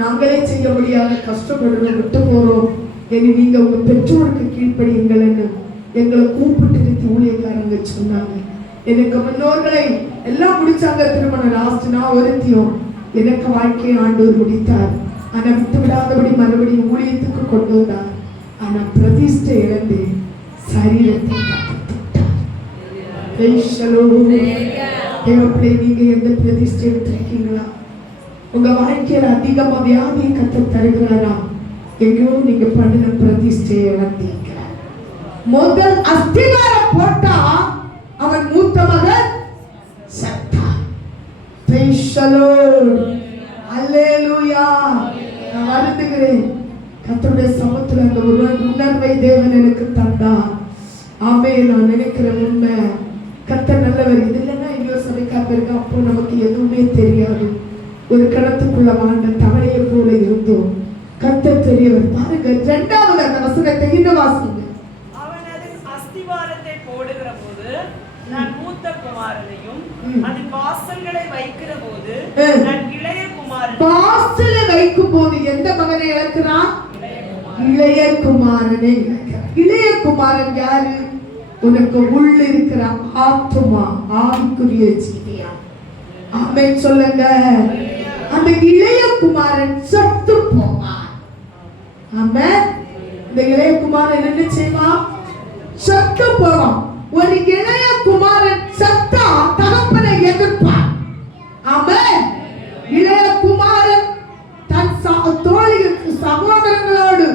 நாங்களே செய்ய முடியாது, கஷ்டப்படுறோம், விட்டு போறோம். இனி நீங்க உங்க பெற்றோருக்கு கீழ்ப்படியுங்கள்னு எங்களை கூப்பிட்டு நிறுத்தி ஊழியக்காரங்க சொன்னாங்க. எனக்கு முன்னோர்களை எல்லாம் முடிச்சாங்க. திருமணம் லாஸ்ட் நான் ஒருத்தியும் எனக்கு வாழ்க்கையை ஆண்டவர் முடித்தார். ஆனா விட்டு விடாதபடி மறுபடியும் ஊழியத்துக்கு கொண்டு வந்தார். ஆனா பிரதிஷ்டை இழந்து சரீரத்தை நீங்க எந்த பிரதிஷ்டை எடுத்திருக்கீங்களா? உங்க வாழ்க்கையில அதிகமா வியாதியை கத்த தருகிறாரா? எங்கேயோ நீங்க பண்ணின பிரதிஷ்டையை இழந்தீங்க. முதல் அஸ்திவாரம் போட்டா அவன் மூத்த மகன் செத்தான். அல்லேலூயா. நான் வருந்துகிறேன். கர்த்தருடைய சமூகத்துல அந்த உணர்வை தேவன் எனக்கு தந்தார். ஆமே. நான் நினைக்கிற உண்மை, கர்த்தர் நல்லவர். இது இல்லைன்னா இன்னொரு சபைக்கா போயிருக்க, அப்போ நமக்கு எதுவுமே தெரியாது. ஒரு கிணத்துக்குள்ள வாழ்ந்த தவளையை போல இருந்தோம். கர்த்தர் பெரியவர். பாருங்க, இரண்டாவது அந்த வசனத்தை இன்னும் வாசிங்க. அவன் அதன் அஸ்திவாரத்தை போடுகிற போது நான் மூத்த குமாரனையும் அதன் வாசல்களை வைக்கிற போது நான் இளைய குமாரன். வாசலை வைக்கும் போது எந்த மகனை இழக்கிறான்? இளைய குமாரனை இழக்கிறான். இளைய குமாரன் யாரு? உனக்கு உள்ள இருக்கிற ஆத்துமா, ஆவிக்குரிய ஜீவியா. ஆமென் சொல்லுங்க. அந்த இளைய குமாரன் சத்து போவான். ஆமென். இந்த இளைய குமாரன் என்ன செய்வான்? சத்து போவான். ஒரு இளைய குமாரன் சத்தா தகப்பனை எதிர்ப்பான். ஆமென். இளைய குமாரன் தன் தோழிக்கு சகோதரங்களோடு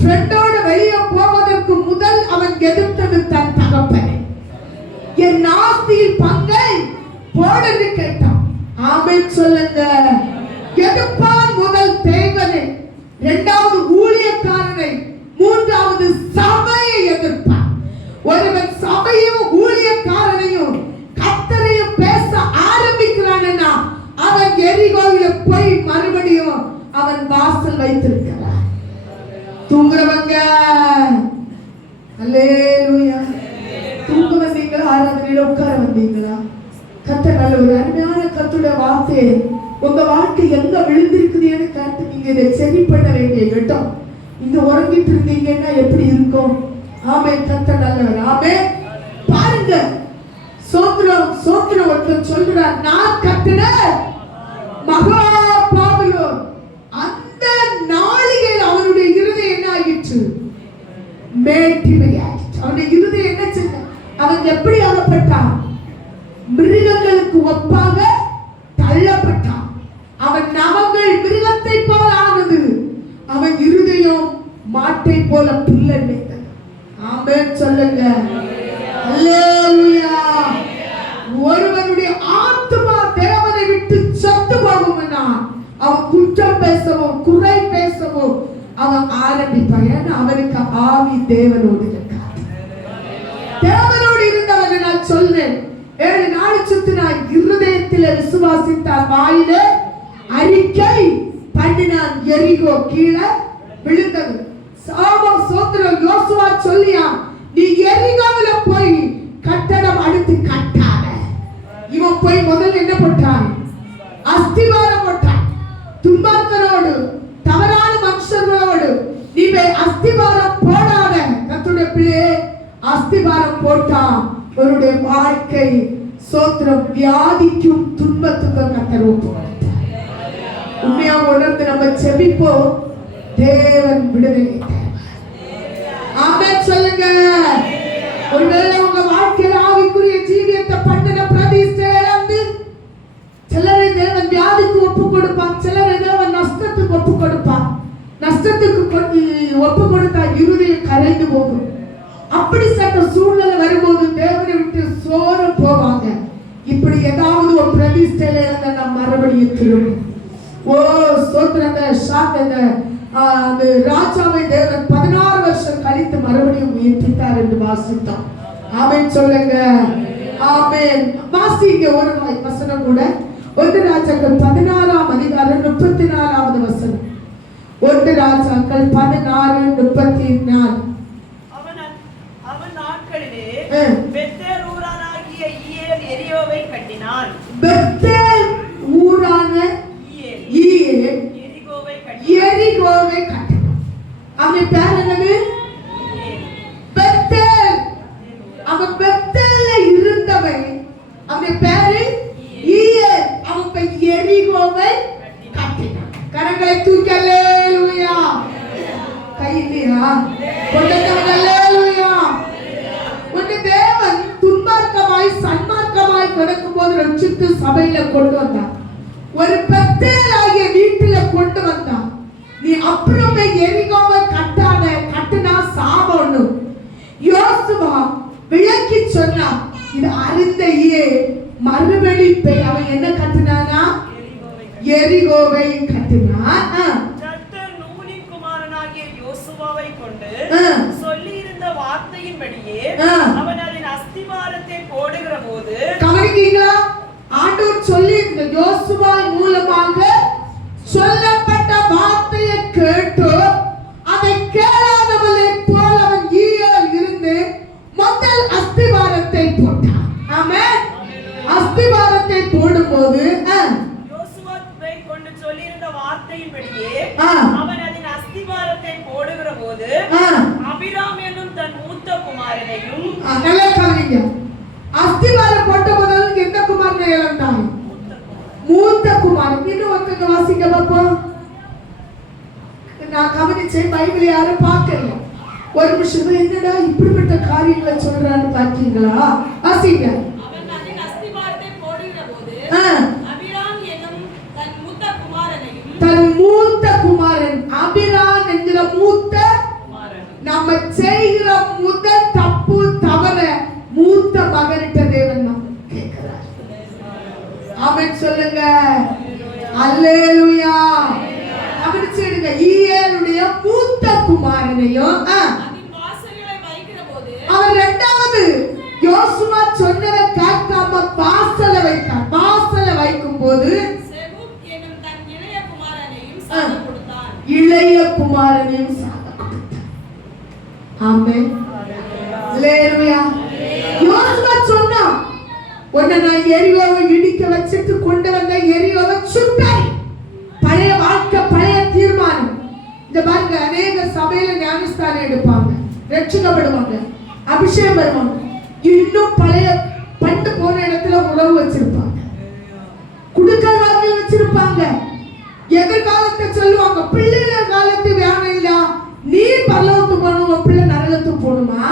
ஃப்ரெண்டோடு வெளியே போவதற்கு முதல் அவன் எதிர்த்தது தன் தகப்பனை. என் ஆஸ்தியில் பங்கை போடுன்னு கேட்டான். ஆமென் சொல்லுங்க. எதிர்ப்பான் முதல் தேவனை, இரண்டாவது ஊழியக்காரனை, மூன்றாவது சபையை எதிர்ப்பான். ஒருவன் சபையும் ஊழியக்காரனையும் கர்த்தரையும் பேச ஆரம்பிக்கிறான்னா அவன் எரிகோவில போய் மறுபடியும் அவன் வாசல் வைத்திருக்கிறான். தூங்குறவங்க அல்லேலூயா. தூங்க வந்தீங்களா? ஆராதனையில உட்கார வந்தீங்களா? கர்த்தர் நல்ல ஒரு அருமையான கர்த்தருடைய வார்த்தை உங்க வாழ்க்கை எங்க விழுந்திருக்குதுன்னு கேட்டு நீங்க இதை சரி பண்ண வேண்டிய இடம். இங்க உறங்கிட்டு இருந்தீங்கன்னா எப்படி இருக்கும்? ஆமென். கர்த்தர் நல்லவர். ஆமென். பாருங்க, சோத்ரம் சோத்ரம் ஒருத்தர் சொல்றார், நான் கட்டின மகா பாபிலோன். அந்த நாளிகையில் அவனுடைய இருதயம் என்ன ஆயிற்று? மேட்டிமையாயிற்று. அவனுடைய இருதயம் என்ன செய்ய? அவன் எப்படி ஆகப்பட்டான்? மிருகங்களுக்கு ஒப்பாக தள்ளப்பட்டான். அவன் நவங்கள் மிருகத்தை போல ஆனது. அவன் இருதயம் மாட்டை போல பிள்ளை மேய்த்தது. ஆமென் சொல்லுங்க. அல்லேலூயா. ஒருவனுடைய ஆத்துமா தேவனை விட்டு சத்து போகும்னா அவன் குற்றம் பேசவோ குறை பேசவோ அவன் ஆரம்பிப்பான். ஏன்னா அவனுக்கு ஆவி தேவனோடு இருக்காது. தேவனோடு இருந்தவன் நான் சொல்றேன், 7 நாள் சுத்தினான், இருதயத்தில் விசுவாசித்தார், வாயிலே அறிக்கை பண்ணினான், எரிகோ கீழே விழுந்தது. சோத்திரம் யோசுவா சொல்லியா, நீ எரிகோவில போய் கட்டடம் அடுத்து கட்டாத. இவன் போய் முதல்ல என்ன போட்டான்? அஸ்திவாரம் போட்டான். துன்மார்க்கரோடு தவறான மனுஷர்களோடு நீ அஸ்திவாரம் போடாத. கர்த்தருடைய பிள்ளையே, அஸ்திவாரம் போட்டா அவருடைய வாழ்க்கை சோத்திரம் வியாதிக்கும் துன்பத்துக்கும் கர்த்தர் ஒப்புக்கொடுத்தார். உண்மையா உணர்ந்து நம்ம செபிப்போம், தேவன் விடுதலை தருவார். ஆமென் சொல்லுங்க. ஒருவேளை உங்க வாழ்க்கையில ஆவிக்குரிய ஜீவியத்தை பண்ணின பிரதிஷ்டை இழந்து சிலரை தேவன் வியாதிக்கு ஒப்பு கொடுப்பான், சிலரை தேவன் நஷ்டத்துக்கு ஒப்பு கொடுப்பான். நஷ்டத்துக்கு ஒப்பு கொடுத்தா இருதயம் கரைந்து போகும். அப்படிப்பட்ட சூழ்நிலை வரும்போது தேவனை விட்டு சோர போவாங்க. இப்படி ஏதாவது ஒரு பிரதிஷ்டையில இருந்த நாம் மறுபடியும் திரும்பும். ஓ ஸ்தோத்திரங்க. அந்த ராஜாவை தேவன் 16 வருஷம் கழித்து மறுபடியும் உயிர்ப்பித்தார் என்று வாசித்தோம். ஆமென் சொல்லுங்க. ஆமென். வாசிங்க ஒரு வசனம் கூட. 1 ராஜாக்கள் 16ஆம் அதிகாரம் 34வது வசனம். 1 ராஜாக்கள் 16:34. அவன் நாட்களிலே பெத்தேல் ஊரானாகிய ஈயேல் எரிகோவை கட்டினான். பெத்தேல் ஊரான ஈயேல் எரிகோவை கட்டினான். அவன் பேர் என்னது? பெத்தேல். அவன் பெத்தேல்ல இருந்தவன். அவன் பேரு ஈயேல். அவன் போய் எரிகோவை கட்டினான். கரங்களை தூக்கி அல்லேலூயா. கை இல்லையா? கொண்டவங்க அல்லேலூயா. உன்னை தேவன் துன்மார்க்கமாய் சன்மார்க்கமாய் கிடக்கும் போது ரட்சித்து சபையில கொண்டு வந்தான். ஒரு பெத்தேலாகிய வீட்டுல கொண்டு வந்தான். நீ அப்புறமே எரிகோவை கட்டாத, கட்டுனா சாபம்னு யோசுவா விளக்கி சொன்னா. இது அறிந்த மறுபடி அவன் என்ன கட்டினானா? எரிகோவை கட்டினான். நூனின் குமாரனாகிய யோசுவாவை கொண்டு சொல்லி இருந்த வார்த்தையின்படியே அவன் அதன் அஸ்திவாரத்தை போடுகிற போது, கவனிக்கீங்களா? ஆண்டவர் சொல்லி யோசுவா மூலமாக சொல்லப்பட்ட வார்த்தையை கேட்டோ சொல்லியிருந்த வார்த்தையின்படியே அவன் அதன் அஸ்திபாரத்தை போடுகிற போது அபிராம் என்னும் தன் மூத்த குமாரனையும் நல்லா கவனிங்க. அஸ்திபாரம் போட்ட போது எந்த குமாரனை இழந்தான்? மூத்த குமாரன். இன்னும் ஒருத்தங்க வாசிங்க பாப்போம். நான் கவனிச்சேன், பைபிள் யாரும் பார்க்கல. ஒரு நிமிஷம், என்னடா இப்படிப்பட்ட காரியங்களை சொல்றான்னு பார்த்தீங்களா? வாசிங்க. அவன் அதன் அஸ்திபாரத்தை போடுகிற போது அபிராம் என்னும் தன் மூத்த குமாரனையும், தன் மூத்த குமாரன் அபிராம் என்கிற மூத்த குமாரன், நம்ம செய்கிற முதல் தப்பு தவற மூத்த மகனிட்ட தேவன் நம்ம கேட்கிறார். ஆமென் சொல்லுங்க. அல்லேலூயா. கவனிச்சிடுங்க. ஈயேலுடைய மூத்த குமாரனையும் அவன் இரண்டாவது யோசுவா சொன்னதை கேட்காம வாசல வைத்தான். வாசல வைக்கும் போது இளைய குமாரனையும் சாக கொடுத்தான். ஆமென். அல்லேலூயா. யோசுவா சொன்னான், உன்னை நான் எரிகோவை இடிக்க வச்சிட்டு கொண்டு வந்த எரிகோவை சுட்டாய். பழைய வாழ்க்கை, பழைய தீர்மானம். இந்த பாருங்க, அநேக சபையில ஞானஸ்தானம் எடுப்பாங்க, ரட்சிக்கப்படுவாங்க, அபிஷேகம் வருவாங்க. இன்னும் பழைய பண்டு போன இடத்துல உறவு வச்சிருப்பாங்க, குடுக்கல் வாங்கல் வச்சிருப்பாங்க. எதிர்காலத்தை சொல்லுவாங்க, பிள்ளைகள் காலத்து வேணும் இல்ல, நீ பரலோகத்துக்கு போகணும், உன் பிள்ளை நரகத்துக்கு போகணுமா?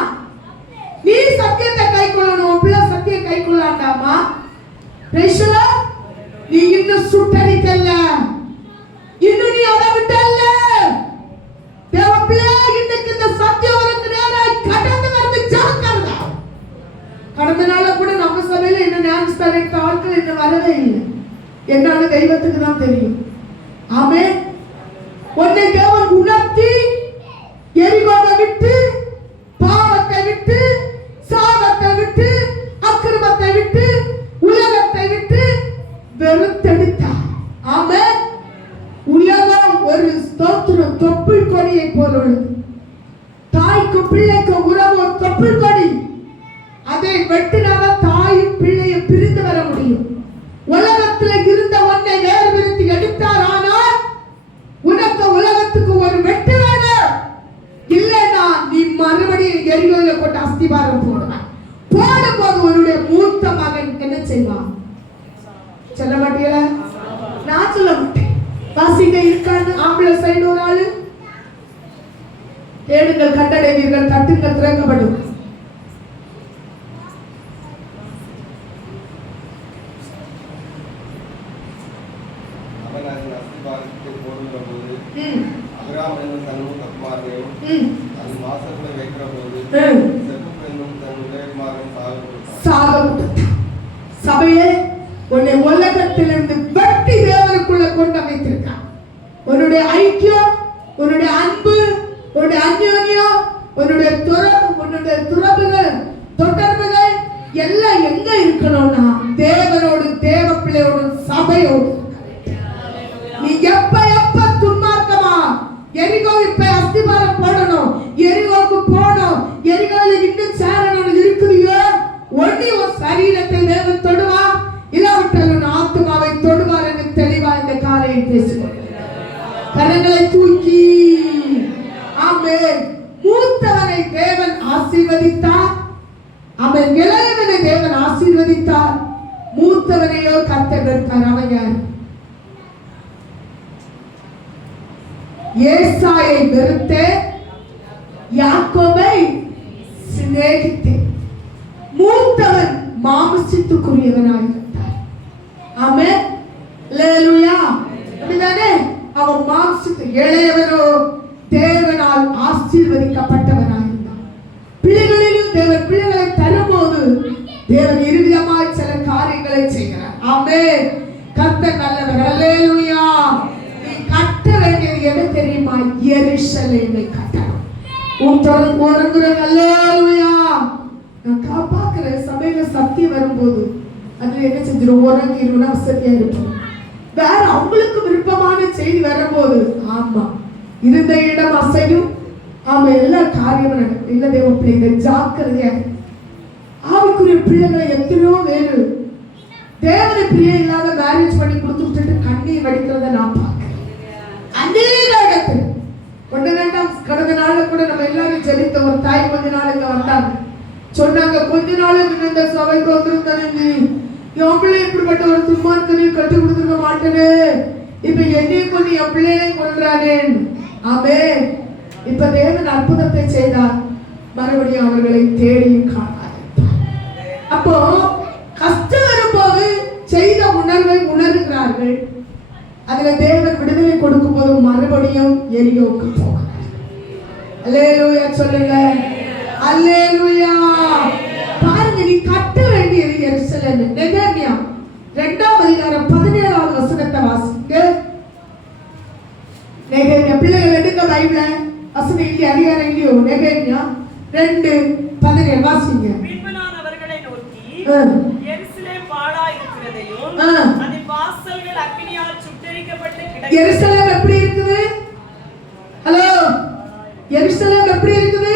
நீ சத்தியத்தை கை கொள்ளணும், உன் பிள்ளை சத்திய கை கொள்ளாண்டாமா? நீ இன்னும் சுட்டரிக்கல, இன்னும் நீ அதை விட்டல்ல. தேவ பிள்ளை, இன்னைக்கு இந்த சத்தியம் உனக்கு நேராய் கடந்து வந்து ஜாக்கிரதை. கடந்த நாள கூட நம்ம சபையில என்ன ஞானஸ்தானம் எடுத்த ஆட்கள் இன்னும் வரவே இல்லை. என்னன்னு தெய்வத்துக்கு தான் தெரியும். ஆமென். உன்னை தேவன் உணர்த்தி எரிகோவை விட்டு, பாவத்தை விட்டு, சாபத்தை விட்டு, அக்கிரமத்தை விட்டு, உலகத்தை விட்டு வெறுத்தெடுத்தார். ஆமென். உலகம் ஒரு ஸ்தோத்திரம் தொப்புள் கொடியை போல உள்ளது. தாய்க்கு பிள்ளைக்கு உறவு ஒரு தொப்புள் கொடி. அதை வெட்டினாதான் தாயும் பிள்ளையும் பிரிந்து வர முடியும். உலகத்தில் இருந்த ஒன்றை வேறு விருத்தி எடுத்தார். ஆனால் உனக்கு உலகத்துக்கு ஒரு வெட்டு வேணும். இல்லைன்னா நீ மறுபடியும் எரிகோயில போட்டு அஸ்திபாரம் போடுவான். போடும்போது உன்னுடைய மூத்த மகன் என்ன செய்வான்? சொல்ல மாட்டீங்களா? நான் சொல்ல மாட்டேன். வாசிங்க. இருக்கான்னு ஆம்பளை சைடு ஒரு ஆளு. தேடுங்கள் கண்டடைவீர்கள், தட்டுங்கள் திறக்கப்படும். சபையே, உன்னை உலகத்திலிருந்து வெட்டி தேவனுக்குள்ள கொண்டு வைத்திருக்கான். உன்னுடைய ஐக்கியம், உன்னுடைய அன்பு, உன்னுடைய அந்யோன்யம், உன்னுடைய துறவுகள், தொடர்புகள் எல்லாம் எங்க இருக்கணும்னா தேவனோடு, தேவ பிள்ளையோடு, சபையோடு. நீ எப்ப துன்மார்க்கமா எரிகோ இப்ப அஸ்திபாரம் போடணும், எரிகோக்கு போகணும், எரிகோல இன்னும் சேரணும் இருக்குறியோ, ஒண்ணி உன் சரீரத்தை தேவன் தொடுவா, இல்லாவிட்டால் உன் ஆத்மாவை தொடுவார் என்று தெளிவா இந்த காலையில் பேசுவோம். கரங்களை தூக்கி. ஆமென். மூத்தவனை தேவன் ஆசீர்வதித்தார். அவன் இளையவனை தேவன் ஆசீர்வதித்தார். மூத்தவனையோ கர்த்தர் வெறுத்தார். அவன் யார்? ஏசாயை வெறுத்தேன், யாக்கோபை சிநேகித்தேன். மூத்தவன் மாம்சத்துக்குரியவனாயிருந்தார். ஆமென். அல்லேலூயா. அப்படிதானே? அவன் மாம்சத்து. இளையவனோ தேவனால் ஆசீர்வதிக்கப்பட்டவனாயிருந்தான். பிள்ளைகளிலும் தேவன் பிள்ளைகளை தரும்போது தேவன் இருவிதமாய் சில காரியங்களை செய்கிறார். ஆமென். கர்த்தர் நல்லவர். அல்லேலூயா. நீ கட்ட வேண்டியது எது தெரியுமா? எருசலேமை கட்டணும். அல்லேலூயா. நான் பார்க்கிறேன் சபையில சத்தியம் வரும்போது அது என்ன செஞ்சிடும்? உறங்கிடுவோம், வசதியா இருப்போம். வேற அவங்களுக்கு விருப்பமான செய்தி வரும்போது ஆமா இருந்த இடம் அசையும். ஆமா, எல்லா காரியமும் நடக்கும். இல்ல தேவ பிள்ளைங்க ஜாக்கிரதையா. ஆவிக்குரிய பிள்ளைகளை எத்தனையோ வேறு தேவனை பிரியம் இல்லாத மேரேஜ் பண்ணி கொடுத்து விட்டுட்டு கண்ணீர் வடிக்கிறத நான் நாளும் இந்த சபைக்கு வந்திருந்தேன், என் பிள்ளை இப்படிப்பட்ட ஒரு துன்மார்க்கனையும் கற்றுக் கொடுத்துருக்க மாட்டேனே, இப்ப என்னையும் கொண்டு என் பிள்ளையையும் கொள்றானேன். ஆமே, இப்ப தேவன் அற்புதத்தை செய்தார், மறுபடியும் அவர்களை தேடியும் காணார். அப்போ கஷ்டம் வரும்போது செய்த உணர்வை உணர்கிறார்கள். அதுல தேவன் விடுதலை கொடுக்கும் போது மறுபடியும் எரியோவுக்கு போகிறார். அல்லேலூயா சொல்லுங்க, அல்லேலூயா. பாருங்க, நீ கட்ட வேண்டியது எருசலேம். நெகேமியா 2ஆம் அதிகாரம் 17வது வசனத்தை வாசிங்க. நெகேமியா, பிள்ளைகள் எடுக்க பைபிள, வசனம் இல்லையா, அதிகாரம் இல்லையோ, நெகேமியா 2:17 வாசிங்க. பின்பு நான் அவர்களை நோக்கி, எருசலேம் பாழாயிருக்கிறதையும் அதன் வாசல்கள் அக்கினியால் சுட்டெரிக்கப்பட்டு கிடக்கிறது. எருசலேம் எப்படி இருக்குது? ஹலோ, எருசலேம் எப்படி இருக்குது?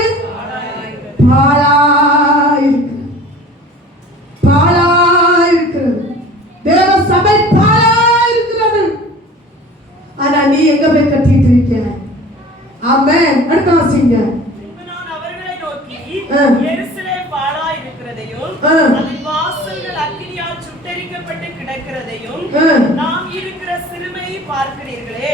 பாழாயிருக்கிறது, பாழாயிருக்கிறது. தேவ சபை பாழாயிருக்கிறது. ஆனா நீ எங்க போய் கட்டிட்டு இருக்க? ஆமென். அடுத்த வாசிங்க. பின்பு நான் அவர்களை நோக்கி, எருசலேம் பாழாயிருக்கிறதையும் அதன் வாசல்கள் அக்கினியால் சுட்டெரிக்கப்பட்டு கிடக்கிறதையும் நாம் இருக்கிற சிறுமையை பார்க்கிறீர்களே,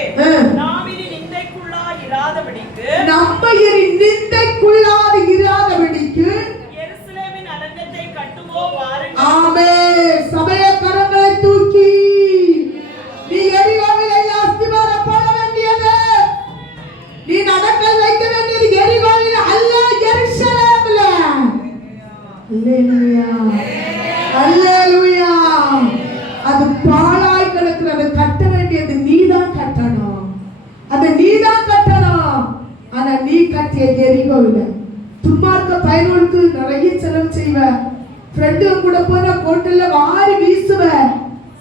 நாம் இனி நிந்தைக்குள்ளாய் இராதபடிக்கு, நம்ம இனி நிந்தைக்குள்ளாய் இராதபடிக்கு எருசலேமின் அலங்கத்தை கட்டுவோம் வாருங்கள். ஆமென். சபைய கரங்களை தூக்கி நீ எரிகோவிலே அஸ்திவாரம் போட வேண்டியது, நீ நடக்கல் வைக்க வேண்டியது எரிகோவிலே அல்ல, எருசலேம்ல. அல்லேலூயா, அல்லேலூயா. அது பாழாய் கிடக்கிறது, கட்ட வேண்டியது நீதான் கட்டணும், அதை நீதான் கட்டணும். ஆனா நீ கட்டிய எரிகோவில துன்மார்க்க பயனுக்கு நிறைய செலவு செய்வ, ஃப்ரெண்டு கூட போனா கோட்டல்ல வாரி வீசுவ,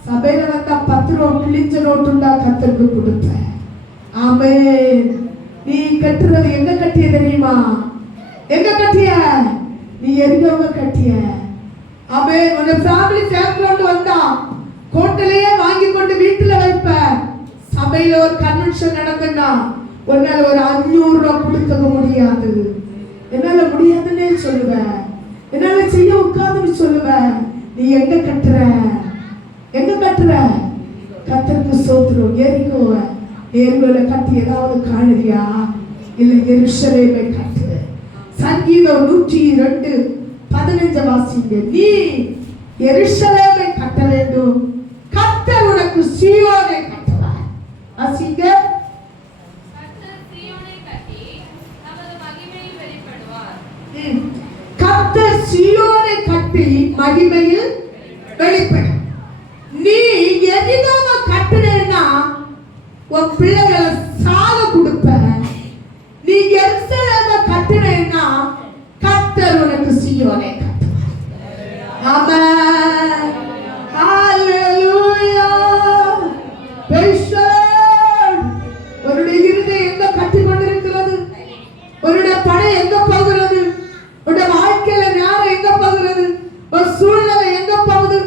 சபையில வந்தா 10 ரூபா கிழிஞ்ச நோட்டுண்டா கத்தருக்கு கொடுப்ப. ஆமென். நீ கட்டுறது எங்க கட்டிய தெரியுமா? எங்க கட்டிய? நீ எரிகோவ கட்டிய. ஆமென். உன் ஃபேமிலி பேக்ரவுண்ட் வந்தா கோட்டலையே வாங்கி கொண்டு வீட்டுல வைப்ப. சபையில ஒரு கன்வென்ஷன் நடக்குன்னா உன்னால ஒரு 500 ரூபா கொடுக்க முடியாது. என்னால முடியாதுன்னே சொல்லுவ, என்னால செய்ய உட்கார்ந்து சொல்லுவ. நீ எங்க கட்டுற? எங்க கட்டுற? கர்த்தருக்கு ஸ்தோத்திரம். எரிகோல கட்டி ஏதாவது காணுறியா? இல்ல எருசலேமை கட்டு. சங்கீதம் 102:15 வாசிங்க. நீ எருசலேமை கட்ட வேண்டும், கர்த்தர் உனக்கு சீயோனை கட்டுவார். வாசிங்க. கர்த்தர் சீயோனை கட்டி தமது மகிமையில் வெளிப்படுவார். கர்த்தர் சீயோனை கட்டி மகிமையில் வெளிப்படும். நீ எரிகோவை கட்டுனேன்னா உன் பிள்ளைகளை சாக கொடுப்ப. நீ எருசலேமை கட்டுனேன்னா கர்த்தர் உனக்கு சீயோனை கட்டுவார். ஆமென். ஹalleluya. praise the Lord. உன்னுடைய இருதயம் எங்க கட்டி கொண்டிருக்கிறது? உன்னுடைய பணம் எங்க போகிறது? உன்னுடைய வாழ்க்கையில ஞானம் எங்க போகிறது? ஒரு சூழ்நிலை எங்க போகுது?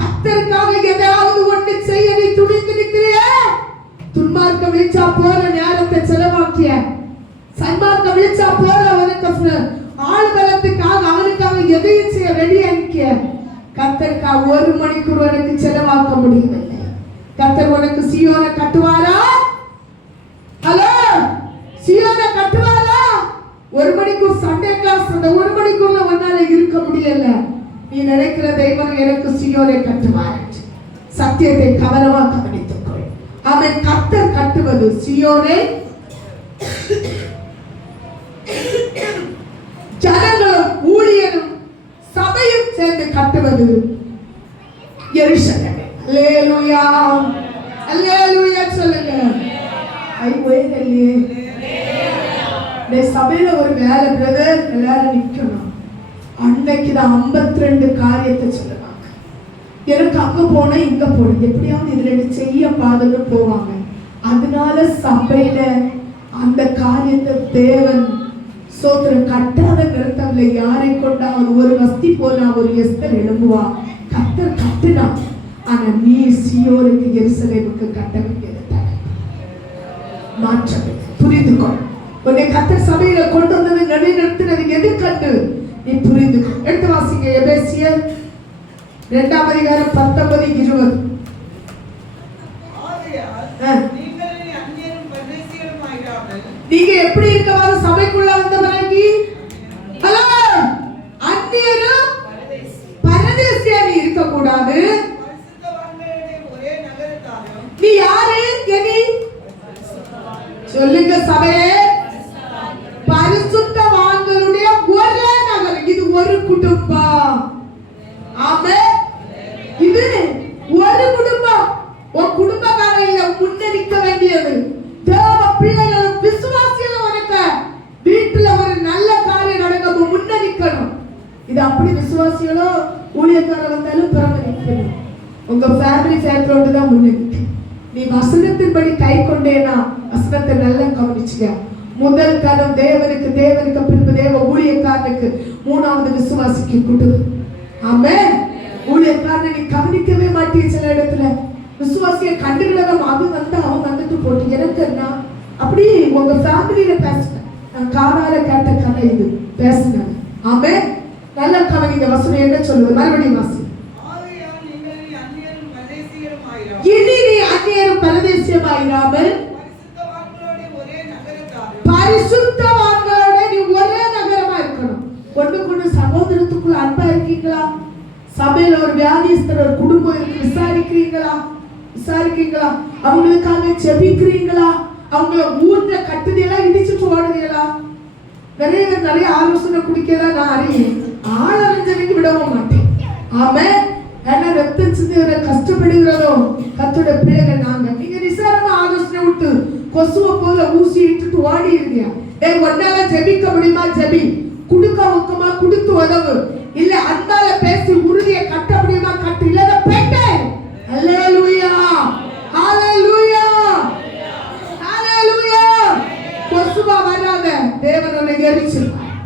கர்த்தருக்காக ஏதாவது ஒன்று செய்ய நீ துணிந்து நிற்கிறியே? துன்மார்க்க விழிச்சா போற நேரத்தை செலவாக்கிய, சன்மார்க்க விழிச்சா போற அவனுக்கு ஆழ்பலத்துக்காக அவனுக்காக எதையும் செய்ய ரெடியா நிற்கிய, கர்த்தருக்காக 1 மணிக்கூர் உனக்கு செலவாக்க முடியவில்லை. கர்த்தர் உனக்கு சீயோனை கட்டுவாரா? ஹலோ, சீயோனை கட்டுவாரா? 1 மணிக்கூர் சண்டே கிளாஸ், அந்த 1 மணிக்கூர்ல உன்னால இருக்க முடியல. நீ நினைக்கிற தெய்வம் எனக்கு சீயோனை கட்டுவார். சத்தியத்தை கவனமா கவனித்துக்கொள். அவன் கர்த்தர் கட்டுவது சீயோனை, ஜனங்களும் ஊழியரும் சபையும் சேர்ந்து கட்டுவது எருசலேம். அல்லேலூயா, அல்லேலூயா சொல்லுங்க. சபையில ஒரு வேலை பிரதர், எல்லாரும் நிக்கணும். அன்னைக்குதான் 52 காரியத்தை சொல்லுவாங்க. எனக்கு அங்க போன இங்க போன, எப்படியாவது இதுல செய்ய பாதுன்னு போவாங்க. அதனால சபையில அந்த காரியத்தை தேவன் சோத்திரம் கட்டாத நிறுத்தவில்லை. யாரை கொண்டாவது ஒரு வஸ்தி போனா ஒரு எஸ்தர் எழும்புவா. கர்த்தர் கட்டுனா. ஆனா நீ சீயோனுக்கு எருசலேமுக்கு கட்ட வேண்டியது மாற்றம். புரிந்துக்கொள். உன்னை கர்த்தர் சபையில கொண்டு வந்தது நிலைநிறுத்தினது எது கண்டு நீ புரிந்துக்கொள். எடுத்து வாசிங்க எபேசியர் 2 அதிகாரம் 19-20. நீங்க எப்படி இருக்கவாது சபைக்குள்ள வந்த பிறகு ஹலோ அந்நியரும் பரதேசியா நீ இருக்க கூடாது. நீ யாரு? சொல்லுங்க சபையே, பரிசுத்தவான்களுடைய ஒரே நகரம். இது ஒரு குடும்பம். ஆமென். இது ஒரு குடும்பம். உன் குடும்பக்காரையில முன்னெடுக்க வேண்டியது தேவ பிள்ளைகளும் விசுவாசிகளும் இருக்க வீட்டுல ஒரு நல்ல காரியம் நடக்க முன்னெடுக்கணும். இது அப்படி விசுவாசிகளோ ஊழியக்காரர் வந்தாலும் பிரமணிக்கணும். உங்க ஃபேமிலி பேக்ரவுண்ட் தான் முன்னெடுக்க. நீ வசனத்தின்படி கை கொண்டேனா வசனத்தை நல்லா கவனிச்சுக்க. முதல் கரம் தேவனுக்கு, தேவனுக்கு பின்பு தேவ ஊழியக்காரனுக்கு, மூணாவது விசுவாசிக்கு கொடு. ஆமென். ஊழியக்காரனை நீ கவனிக்கவே மாட்டிய. சில இடத்துல விசுவாசிய கண்டுகிடவும் அது வந்து அவன் வந்துட்டு போட்டு எனக்கு என்ன அப்படி உங்க ஃபேமிலியில பேசுனேன். நான் காதால கேட்ட கதை இது பேசினேன். ஆமென். நல்ல கவனிங்க. வசனம் என்ன சொல்லுது? மறுபடியும் வாசி. இனி நீ அந்நியரும் பரதேசியமாயிராமல் பரிசுத்தவான்களோட நீ ஒரே நகரமா இருக்கணும். கொண்டு சகோதரத்துக்குள்ள அன்பா இருக்கீங்களா? சபையில ஒரு வியாதிஸ்தர் ஒரு குடும்பம் இருக்கு, விசாரிக்கிறீங்களா? அவங்களுக்காக ஜெபிக்கிறீங்களா? அவங்கள ஊர்ல கட்டுதெல்லாம் இடிச்சுட்டு ஓடுதீங்களா? நிறைய ஆலோசனை குடிக்கதான் நான் அறியேன். ஆள் அறிஞ்சவங்க விடவும் மாட்டேன். ஆமென். ஏன்னா ரத்தம் சிந்துகிற கஷ்டப்படுகிறதோ கத்தோட பிள்ளைகள் நாங்க. நீங்க நிசாரமா ஆலோசனை விட்டு கொசுவை போல ஊசி இட்டுட்டு ஓடி இருக்கியா? ஒன்னால ஜெபிக்க முடியுமா? ஜெபி. குடுக்க ஒக்கமா குடுத்து உதவு. இல்ல அன்பால பேசி உறுதியை கட்ட முடியுமா? கட்டு. இல்ல பேட்டே. ஹல்லேலூயா, ஹல்லேலூயா, ஹல்லேலூயா. கொசுவா வராத தேவனை எரிச்சிருவார்.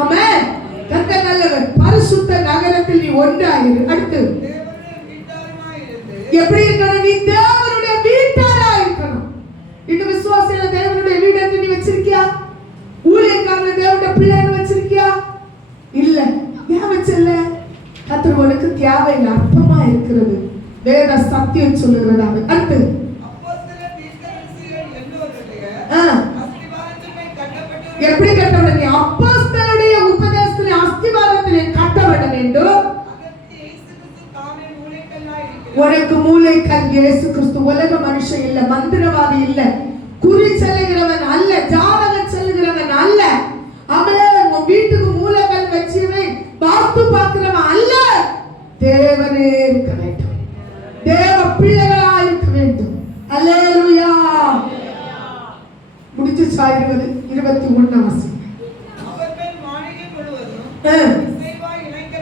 ஆமென். கர்த்தர் நல்லவர். பரிசுத்த நகரத்தில் நீ ஒன்றாயிரு. அடுத்து எப்படி இருக்கணும்? நீ தேவனுடைய வீட்டாரா இருக்கணும். இன்னும் விசுவாசியில தேவனுடைய வீடு நீ வச்சிருக்கியா? ஊழியக்காரன தேவனுடைய பிள்ளைன்னு வச்சிருக்கியா? இல்ல. ஏன் வச்சல? கர்த்தர் உனக்கு தேவையில்லை. அற்பமா இருக்கிறது. வேத சத்தியம் சொல்லுகிறது. அடுத்து எப்படி கட்ட வேண்டும்? அப்போஸ்தலருடைய உபதேசத்திலே அஸ்திவாரத்திலே கட்ட வேண்டும். உனக்கு மூளைக்கல் இயேசு கிறிஸ்து. உலக மனுஷன் இல்ல, மந்திரவாதி இல்ல, குறி செல்லுகிறவன் அல்ல, ஜாதகம் செல்லுகிறவன் அல்ல. அவன் உன் வீட்டுக்கு மூளைக்கல் வச்சுவே பார்த்து பார்க்கிறவன் அல்ல. தேவனே இருக்க வேண்டும். தேவ பிள்ளைகளா இருக்க வேண்டும். அல்லேலூயா. முடிச்சுச்சா? 21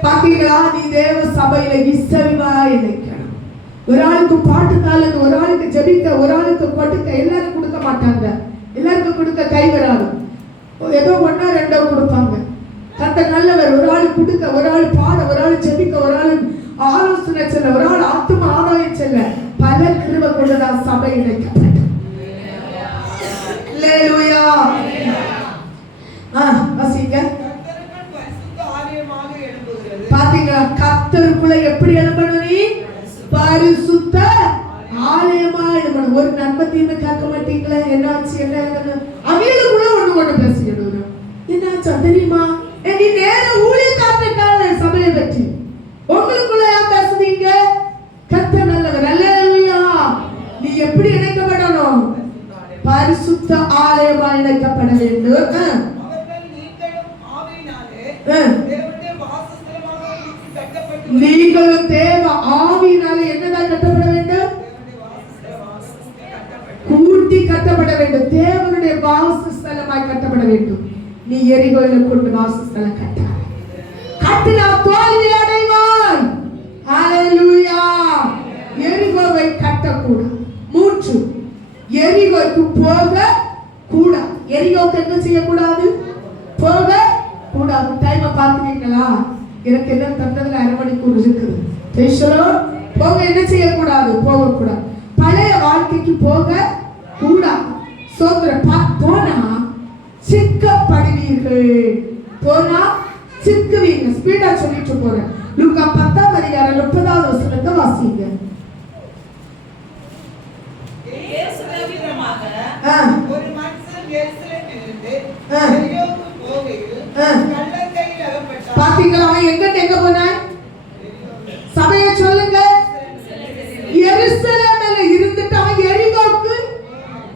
பாத்தீங்களா? நீ தேவ சபையில இசைவா இணைக்கணும். ஒரு ஆளுக்கு பாட்டு தாளது, ஒரு ஆளுக்கு ஜெபிக்க, ஒரு ஆளுக்கு கொடுக்க. எல்லாரும் கொடுக்க மாட்டாங்க. எல்லாருக்கும் கொடுக்க கை வராது. ஏதோ 1-2 கொடுப்பாங்க. கர்த்தர் நல்லவர். ஒரு ஆள் கொடுக்க, ஒரு ஆள் பாட, ஒரு ஆள் ஜெபிக்க, ஒரு ஆள் ஆலோசனை செல்ல, ஒரு ஆள் ஆத்தும ஆதாயம் செல்ல. பல கிருபை கொண்டுதான் சபை இணைக்கப்பட்டது. அல்லேலூயா. வாசிங்க. பாத்தீங்களா? கர்த்தருக்குள்ள எப்படி எழும்பணும்? நீ பரிசுத்த ஆலயமா எழும்பணும். ஒரு நன்மை தீமை கேட்க மாட்டீங்களா? என்னாச்சு? என்ன அவைகளுக்குள்ள ஒண்ணு பேசிக்கணும். என்னாச்சா தெரியுமா? நீ நேர ஊழியக்காரனுக்காக சபையை பற்றி உங்களுக்குள்ள ஏன் பேசுறீங்க? கர்த்தர் நல்லவர். அல்லேலூயா. நீ எப்படி இணைக்கப்படணும்? பரிசுத்த ஆலயமா இணைக்கப்பட வேண்டும். நீங்களும் தேவ ஆவியினாலே என்னதான் கட்டப்பட வேண்டும்? கூட்டி கட்டப்பட வேண்டும். தேவனுடைய வாசஸ்தலமாய் கட்டப்பட வேண்டும். நீ எரிகோயில கொண்டு வாசஸ்தலம் கட்டாத. கட்டினா தோல்வி அடைவாய். ஹல்லேலூயா. எரிகோவை கட்டக்கூடாது. 3 எரிகோக்கு போக கூடாது. எரிகோக்கு என்ன செய்யக்கூடாது? போக கூடாது. டைமை பார்த்துட்டீங்களா? எனக்கு என்ன தந்ததுல 1/2 மணிக்கூர் இருக்குது. போக என்ன செய்யக்கூடாது? போகக்கூடாது. பழைய வாழ்க்கைக்கு போக கூடாது. போனா சிக்கப்படுவீர்கள். போனா சிக்குவீங்க. ஸ்பீடா சொல்லிட்டு போறேன். லூக்கா 10:30 வாசிங்க. இயேசு தவிரமாக ஒரு மனுஷன் எருசலேமிலிருந்து எரிகோவுக்கு போகையில் கள்ளர் கையில் அகப்பட்டான். பாத்தீங்களா? அவன் எங்க போனான்? சபையை சொல்லுங்க. எருசலேமில் இருந்துட்டு அவன் எரிகோவுக்கு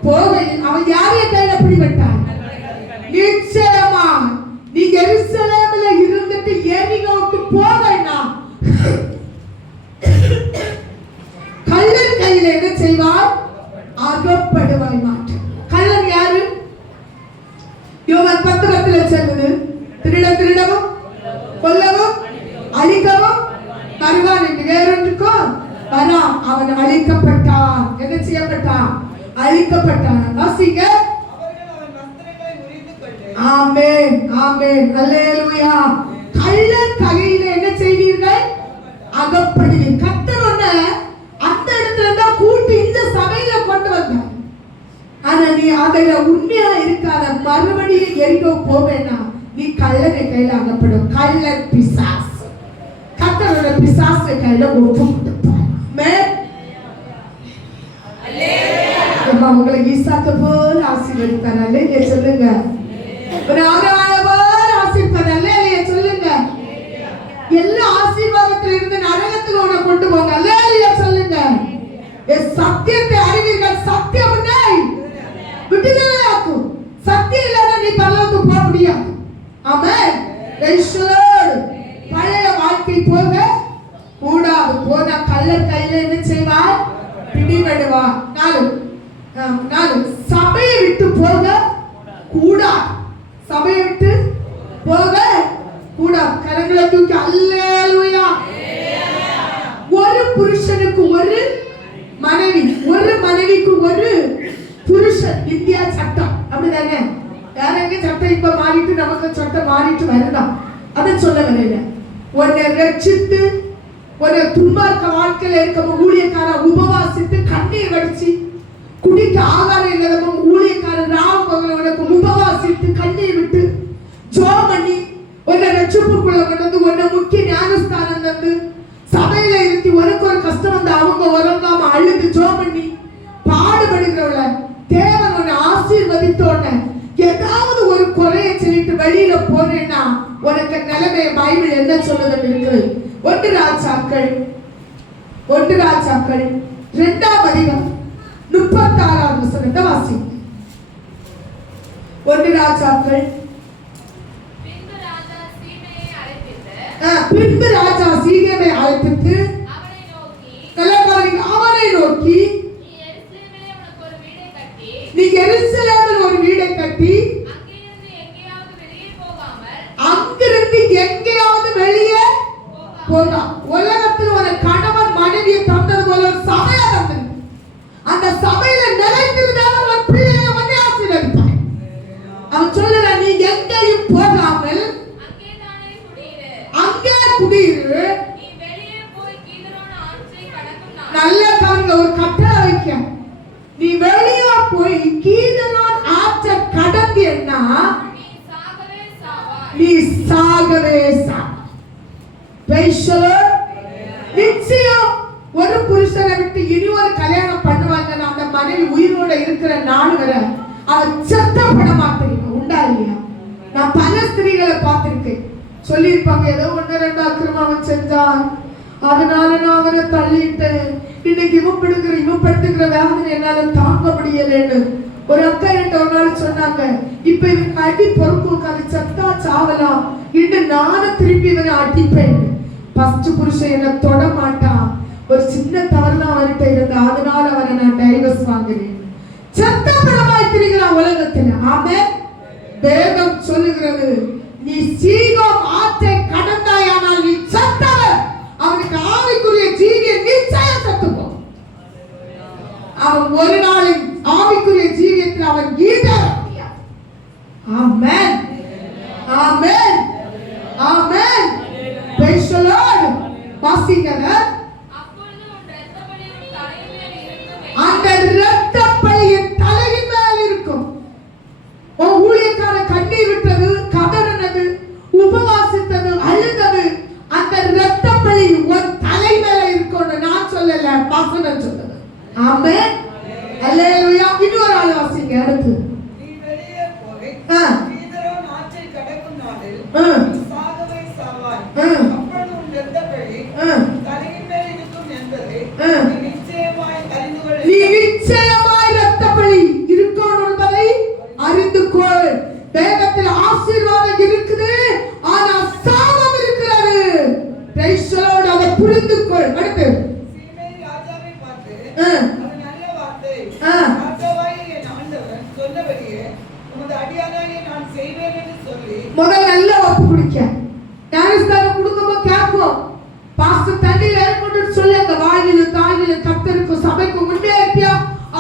போகையில் அவன் யாரைய கையில பிடிபட்டான்? நிச்சயமா நீ எருசலேமில் இருந்துட்டு எரிகோவுக்கு போகனா கள்ளர் கையில என்ன செய்வார்? அகப்படுவாய் மாற்று. கள்ளன் யாரு? யோவான் 10:10 சொல்லுது, திருடவும் கொல்லவும் அழிக்கவும் வருவான் என்று வேறொன்றுக்கும் வரா. அவன் அழிக்கப்பட்டான். என்ன செய்யப்பட்டான்? அழிக்கப்பட்டான். வாசிங்க. அவர்கள் அவன் வஸ்திரங்களை உரிந்து கொண்டு ஆமென், ஆமென், அல்லேலூயா. கள்ளர் கையில என்ன செய்வீர்கள்? அகப்படுவீர்கள். கர்த்தர் உன்னை அந்த இடத்துல தான் கூட்டி இந்த சபையில கொண்டு வந்தார். ஆனா நீ அதுல உண்மையா இருக்காத, மறுபடியும் எரிகோ போவேனா நீ கள்ளனை கையில அகப்படும். கள்ளர் பிசாசு. கர்த்தரோட பிசாசு கையில ஒப்பு கொடுப்பார். உங்களை ஈசாக்கு போல ஆசீர்வதிப்பார். அல்லேலூயா சொல்லுங்க. ஒரு ஆபிரகாமை போல ஆசீர்வதிப்பார். அல்லேலூயா சொல்லுங்க. எல்லா ஆசீர்வாதத்துல இருந்து நரகத்துக்கு உன்னை கொண்டு போங்க. அல்லேலூயா சொல்லுங்க. சத்தியத்தை அறிவீர்கள், சத்தியம் உன்னை விடுதலையாக்கும். சத்தியம் இல்லாத நீ பரலோகத்துக்கு போக முடியாது. ஆமென். பழைய வாழ்க்கை போக கூடாது. போன கள்ளர் கையில என்ன செய்வார்? பிடிபடுவார். 4 சபையை விட்டு போக கூடாது. சபையை விட்டு போக கூடாது. கரங்களை தூக்கி அல்லேலூயா. ஒரு புருஷனுக்கு ஒரு மனைவி, ஒரு மனைவிக்கு ஒரு புருஷன். இந்தியா சட்டம் அப்படிதானே? வேற எங்க சட்டம் இப்ப மாறிட்டு நமக்கு சட்டம் மாறிட்டு வருதான். அதை சொல்ல வரல. உன்னை ரட்சித்து ஒரு துன்மார்க்க வாழ்க்கையில இருக்க ஊழியக்கார உபவாசித்து கண்ணீர் வடிச்சு குடிக்க ஆகாரம் இல்லாத ஊழியக்காரன் உனக்கு உபவாசித்து கண்ணீர் விட்டு ஜெபம் பண்ணி உன்னை ரட்சிப்புக்குள்ள கொண்டு உன்னை முக்கிய ஞானஸ்தானம் தந்து சபையில இருந்து உனக்கு ஒரு கஷ்டம் வந்து அவங்க உறங்காம அழுது ஜெபம் பண்ணி பாடுபடுகிறவள தேவன் உன்னை ஆசீர்வதித்தோட ஏதாவது ஒரு குறையை சொல்லிட்டு வெளியில போனேன்னா உனக்கு நிலைமை பைபிள் என்ன சொல்லுதுன்னு இருக்கு. 1 ராஜாக்கள் 2ஆம் அதிகாரம் 36ஆம் வசனத்தை வாசிங்க. 1 ராஜாக்கள். பின்பு ராஜா சீகேமை அழைப்பித்து அவனை நோக்கி நீ எருசலேமில் ஒரு வீடை கட்டி அங்கிருந்து எங்கேயாவது வெளியே போகா. உலகத்தில் ஒரு கணவன் மனைவியை தந்தது போல ஒரு சபையை தந்தது. அந்த சபையில நிலைத்திருந்தால் ஒரு பிள்ளையை வந்து ஆசீர்வதிப்பார். அவன் சொல்லுற நீ எங்கேயும் போகாமல் அங்கே குடியிரு. நல்ல காரியங்க ஒரு கட்டளை வைக்க. நீ வெளியே போய் கீதரோன் ஆற்றை கடந்தேன்னா நீ சாகவே சா. நிச்சயம் ஒரு புருஷனை விட்டு இனி ஒரு கல்யாணம் பண்ணுவாங்க. அந்த மனைவி உயிரோட இருக்கிற நாள் வரை அவன் சத்தப்பட மாட்டேங்க. உண்டா இல்லையா? நான் பல ஸ்திரீகளை பார்த்திருக்கேன். சொல்லியிருப்பாங்க ஏதோ 1-2 அக்கிரமம் அவன் செஞ்சான், அதனால நான் அவனை தள்ளிட்டேன், இன்னைக்கு இவன் படுத்துக்கிற வேதனை என்னால தாங்க முடியலன்னு. ஒரு அக்கா என்கிட்ட ஒரு நாள் சொன்னாங்க, இப்ப இவன் அடி பொறுப்பு அது சத்தா சாவலாம், இன்னும் நானும் திருப்பி இவனை அடிப்பேன். ஃபர்ஸ்ட் புருஷன் என்ன தொட மாட்டான், ஒரு சின்ன தவறுலாம் அவன்கிட்ட இருந்தா அதனால அவனை நான் டைவர்ஸ் வாங்குறேன். சத்தப்படமாய் திரிகிறான் உலகத்துல. ஆமென். வேதம் சொல்லுகிறது, நீ சீகோம் ஆற்றை கடந்தாயானால் நீ சத்தவர். அவனுக்கு ஆவிக்குரிய ஜீவிய நிச்சயம் சத்துப்போம். அவன் ஒரு நாளின் ஆவிக்குரிய ஜீவியத்தில் அவன் ஈடேற முடியாது. ஆமென், ஆமென், ஆமென். Praise the Lord. வாசிங்க. அந்த இரத்தப்பழியின் தலையின் மேல் இருக்கும். ஊழியக்கார கண்ணீர் விட்டது, கதறினது, உபவாசித்தது, அழுதது, அந்த இரத்த செய்வேன் என்று சொல்லி முதல் நல்ல ஒப்பு குடிக்க ஞானஸ்தானம் கொடுக்கும்போது கேட்கும் பாஸ்டர் தண்ணியில் ஏற்கொண்டு சொல்லி அந்த வாழ்விலும் தாயிலும் கத்தருக்கும் சபைக்கும் உண்மையா இருப்பியா?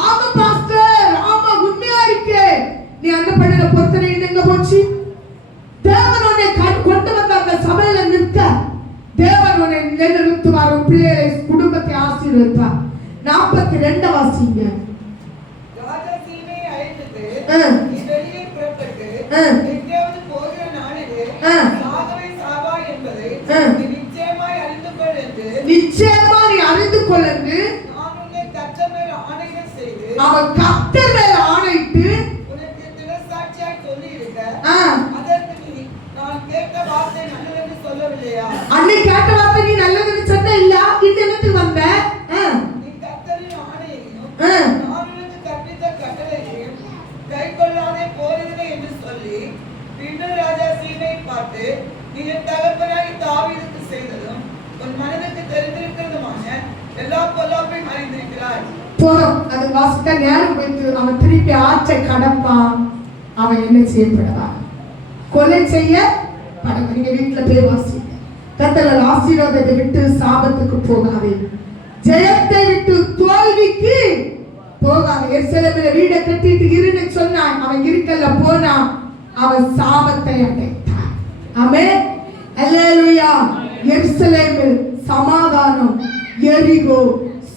ஆமா பாஸ்டர், ஆமா உண்மையா இருக்கே. நீ அந்த பண்ணுற பொறுத்தனை எங்க போச்சு? தேவன் உன்னை கொண்டு வந்த அந்த சபையில நிற்க தேவன் உன்னை நிலைநிறுத்துவார், உன் பிள்ளைகளை குடும்பத்தை ஆசீர்வதிப்பார். 42 வாசிங்க. ராஜா சீமையை அழைத்து நீ வெளியே புறப்பட்டு எங்கேயாவது போகிற நாளிலே சாகவே சாவா என்பதை நீ நிச்சயமாய் அறிந்து கொள் என்று நிச்சயமா நீ அறிந்து கொள் என்று நான் உன்னை கர்த்தர் மேல் ஆணையிட செய்து அவன் கர்த்தர் மேல் ஆணையிட்டு உனக்கு தினசாட்சியாய் சொல்லி இருக்க அதற்கு நீ நான் கேட்ட வார்த்தை நல்லதென்று சொல்லவில்லையா? அன்னை கேட்ட வார்த்தை நீ நல்லதுன்னு சொன்ன இல்ல, இந்த இடத்துக்கு வந்த நீ கர்த்தரின் ஆணையையும் நான் உனக்கு கற்பித்த கட்டளையையும் கைக்கொள்ளாதே போறதில்லை என்று சொல்லி பின்னர் ராஜா சீமையை பார்த்து நீ என் தகப்பனாகி தாவீதுக்கு செய்ததும் உன் மனதுக்கு தெரிந்திருக்கிறதுமான எல்லா பொல்லாப்பையும் அறிந்திருக்கிறாய். போதும், அது வாசித்த நேரம் வைத்து அவன் திருப்பி ஆற்றை கடப்பான். அவன் என்ன செய்யப்படுவான்? கொலை செய்ய படம். நீங்க வீட்டுல போய் வாசிங்க. கர்த்தர் ஆசீர்வாதத்தை விட்டு சாபத்துக்கு போகாதே, ஜெயத்தை விட்டு தோல்விக்கு போகாதே. எருசலேமிலே வீடை கட்டிட்டு இருன்னு சொன்னான், அவன் இருக்கல்ல போனான், அவன் சாபத்தை அடைத்தான். ஆமென், அல்லேலூயா. எருசலேமில் சமாதானம், எரிகோ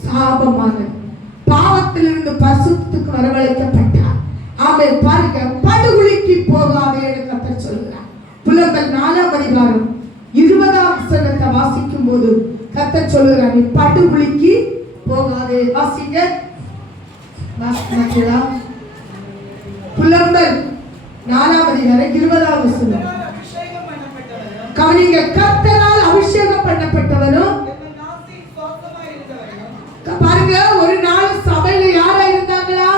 சாபமானது. பாவத்திலிருந்து பரிசுத்தத்துக்கு வரவழைக்கப்பட்டார். ஆமென். பாருங்க, படுகுழிக்கு போகாதே என்று கர்த்தர் சொல்கிறார். புலம்பல் 4ஆம் அதிகாரம் 20ஆம் வசனத்தை வாசிக்கும் போது கர்த்தர் சொல்கிறார், நீ படுகுழிக்கு போகாதே. வாசிங்க. புலம்பல் 4ஆம் அதிகாரம் 20ஆம் வசனம். அபிஷேகம் பண்ணப்பட்டவனும் கவனிங்க, கர்த்தரால் அபிஷேகம் பண்ணப்பட்டவனும் என் நாசில் சுவாசமாய் இருந்தவனும் பாருங்க, ஒரு நாள் சபையில யாரா இருந்தாங்களா?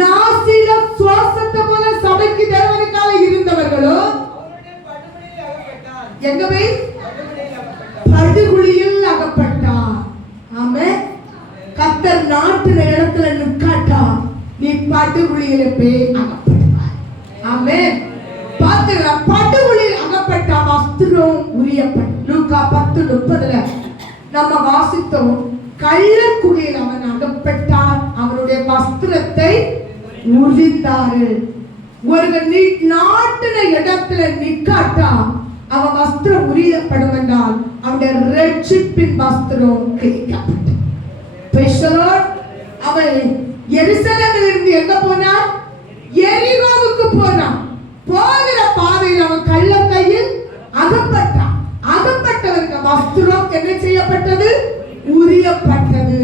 நாசில சுவாசத்தை போல சபைக்கு தேவனுக்காக இருந்தவர்களோ அவருடைய படுகுழியில் அகப்பட்டான். எங்க போய் படுகுழியில் அகப்பட்டான். படுகுழியில் அகப்பட்டான். ஆமென். கர்த்தர் நாட்டுல இடத்துல நிற்காட்டா, நீ படுகுழியில போய் அகப்படுவாய். ஆமென். பாத்தீங்களா? படுகுழியில் அகப்பட்டா வஸ்திரம் உரியப்பட்ட. லூக்கா 10:30 நம்ம வாசித்தோம். கள்ளக்குகையில் அவன் அகப்பட்டான், அவனுடைய வஸ்திரத்தை உரித்தாரு. ஒருவன் நாட்டின இடத்துல நிக்காட்டா அவன் வஸ்திரம் உரியப்படும் என்றால் அவனுடைய ரட்சிப்பின் வஸ்திரம் கிழிக்கப்பட்டது. அவன் எருசலேமில் இருந்து எங்க போனான்? எரிகோவுக்கு போனான். போகிற பாதையில் அவன் கள்ளக்கையில் அகப்பட்டான். அகப்பட்டவனுக்கு வஸ்திரம் என்ன செய்யப்பட்டது? உரியப்பட்டது.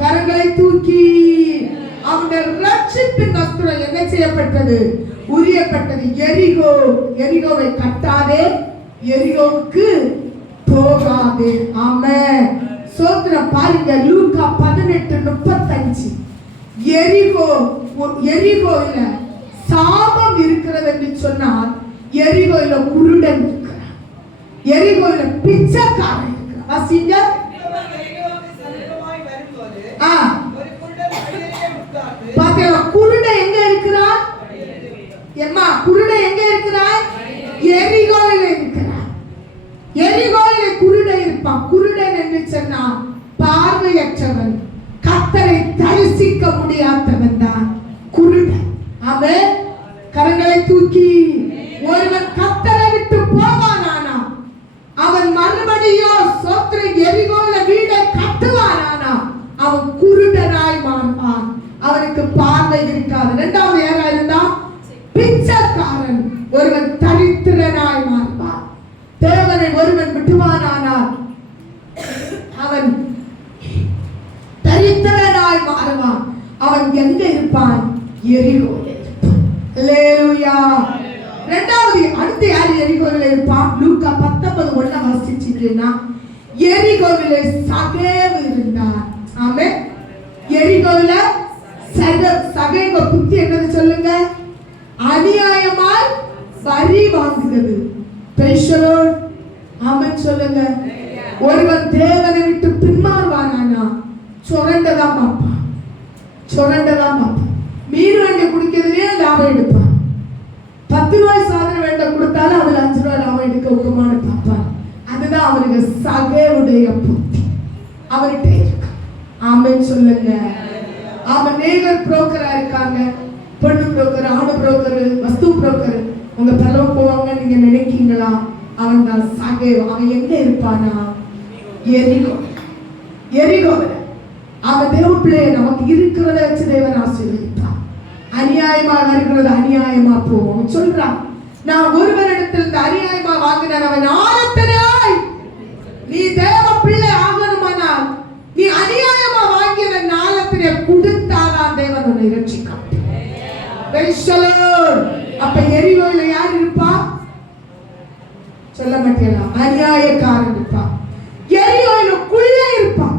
கரங்களை தூக்கி அவனுடைய ரட்சிப்பின் வஸ்திரம் என்ன செய்யப்பட்டது? உரியப்பட்டது. எரிகோவை கட்டாதே, எரிகோவுக்கு போகாதே. ஆமென். சோத்திரம். பாருங்க, லூக்கா 18:35. எரிகோல சாபம் இருக்கிறது என்று சொன்னால் எரிகோல குருடன் இருக்கிறான், எரிகோல பிச்சைக்காரன் இருக்கிறான். வாசிங்க. எரிகோவுக்கு சமீபமாய் வரும்போது ஒரு குருடன் வழியிலே உட்கார்ந்து பாத்தீங்களா? குருடன் எங்க இருக்கிறான்? எம்மா, குருடன் எங்க இருக்கிறான்? எரிகோல இருக்கிறான். எரிகோல குருடன் இருப்பான். குருடன் என்று சொன்னா பார்வையற்றவன், கர்த்தரை தரிசிக்க முடியாதவன் தான் குருடன். ஆமென். கரங்களை தூக்கி. ஒருவன் கர்த்தரை விட்டு போவானானா அவன் மறுபடியும் சோத்திர எரிகோல வீடை கட்டுவானானா அவன் குருடனாய் மாறுவான். அவனுக்கு பார்வை இருக்காது. இரண்டாவது யாரா இருந்தா பிச்சைக்காரன். ஒருவன் தரித்திரனாய் மாறுவான். தேவனை ஒருவன் விட்டுவானானால் அவன் தரித்திரனாய் மாறுவான். அவன் எங்க இருப்பான்? எரிகோல இருப்பான். அல்லேலூயா. இரண்டாவது அடுத்து யார் எரிகோல இருப்பான்? லூக்கா 19:1 வாசிச்சீங்கன்னா எரிகோவிலே சகேவு இருந்தார். ஆமென். எரிகோவில சகேவ புத்தி என்னது சொல்லுங்க? அநியாயமாய் வரி வாங்குகிறது. பேசுறோம். ஆமென் சொல்லுங்க. ஒருவன் தேவனை விட்டு பின்மாறுவானா சுரண்டதான் பார்ப்பான், சுரண்டதான் பார்ப்பான். மீன் வண்டி குடிக்கிறது லாபம் எடுப்பான். 10 ரூபாய் சாதனை வேண்டாம் கொடுத்தாலும் அதுல 5 ரூபாய் லாபம் எடுக்க உருமானு பார்ப்பான். அதுதான் அவருக்கு சகையுடைய புத்தி அவர்கிட்ட இருக்கு. ஆமென் சொல்லுங்க. அவன் நேகர் புரோக்கரா இருக்காங்க, பொண்ணு புரோக்கர், ஆடு புரோக்கர், வஸ்து புரோக்கர். உங்க பரலோக போவாங்க நீங்க நினைக்கீங்களா? அவன் தான் சகை. அவன் எங்க இருப்பானா? எரிகோவில். அவன் தேவ பிள்ளைய நமக்கு இருக்கிறத வச்சு தேவன் ஆசீர்வதிப்பான். அநியாயமா வருகிறது அநியாயமா போவோம் சொல்றான். நான் ஒருவரிடத்திலிருந்து அநியாயமா வாங்கினான் அவன் ஆரத்தனாய். நீ தேவ பிள்ளை ஆகணுமானால் நீ அநியாயமா வாங்கியத நாளத்திலே கொடுத்தாதான் தேவன் உன்னை ரட்சிக்க. அப்ப எரிகோவில யார் இருப்பா? சொல்ல மாட்டேங்களா? அநியாயக்காரன் இருப்பா. எரிகோவில குள்ள இருப்பான்.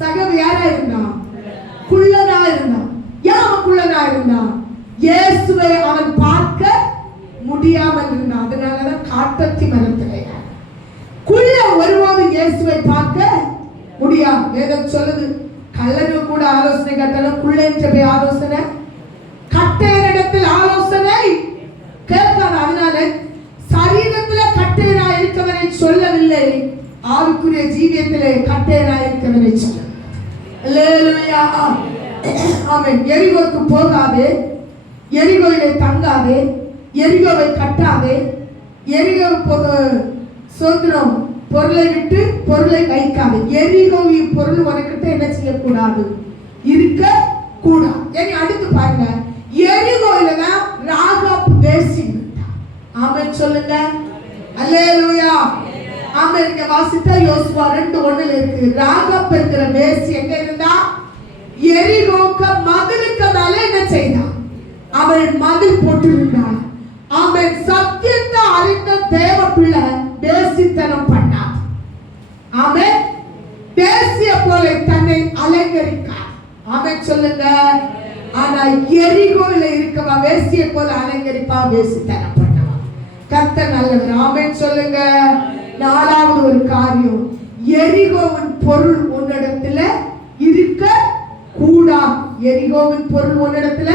சகவு யாரா இருந்தான்? குள்ளனா இருந்தான். ஏன் அவன் குள்ளனா இருந்தான்? இயேசுவை அவன் பார்க்க முடியாமல் இருந்தான். அதனாலதான் காட்டத்தி மரத்திலே குள்ள ஒருவாது இயேசுவை பார்க்க முடியாது. வேதம் சொல்லுது, கள்ளனு கூட ஆலோசனை கேட்டாலும் குள்ள என்று ஆலோசனை கட்டையரிடத்தில் ஆலோசனை கேட்காது. அதனால சரீரத்துல கட்டையரா இருக்கவனை சொல்லவில்லை, ஆவிக்குரிய ஜீவியத்திலே கட்டையரா இருக்கவனை சொல்ல. அல்லேலூயா. ஆமென். எரிகோவுக்கு போகாதே, எரிகோவிலே தங்காதே, எரிகோவை கட்டாதே. எரிகோ சோதனம் பொருளை விட்டு பொருளை வைக்காது. எரிகோவி பொருள் உனக்கிட்ட என்ன செய்யக்கூடாது? இருக்க கூடாது. இனி அடுத்து பாருங்க, எரிகோவில தான் ராகாப் வேசி. ஆமென் சொல்லுங்க. அல்லேலூயா. ஆமென். இங்க வாசித்தா யோசுவா 2:1 இருக்கு. ராகாப் என்கிற வேசி எங்க இருந்தா? எரிகோக்க மதிலுக்கு மேல என்ன செய்தான்? அவள் மதில் போட்டிருந்தான். அவன் சத்தியத்தை அறிந்த தேவ பிள்ளை தேசித்தனம் பண்ணார். அவன் தேசிய போல தன்னை அலங்கரிக்கார். அவன் சொல்லுங்க. ஆனா எரிகோவில இருக்கவா வேசிய போல அலங்கரிப்பா, வேசித்தனம் பண்ணவா. கர்த்தர் நல்லவர். ஆமென் சொல்லுங்க. 4வது ஒரு காரியம், எரிகோவின் பொருள் உன்னிடத்துல இருக்க கூடாது. எரிகோவின் பொருள் உன்னிடத்துல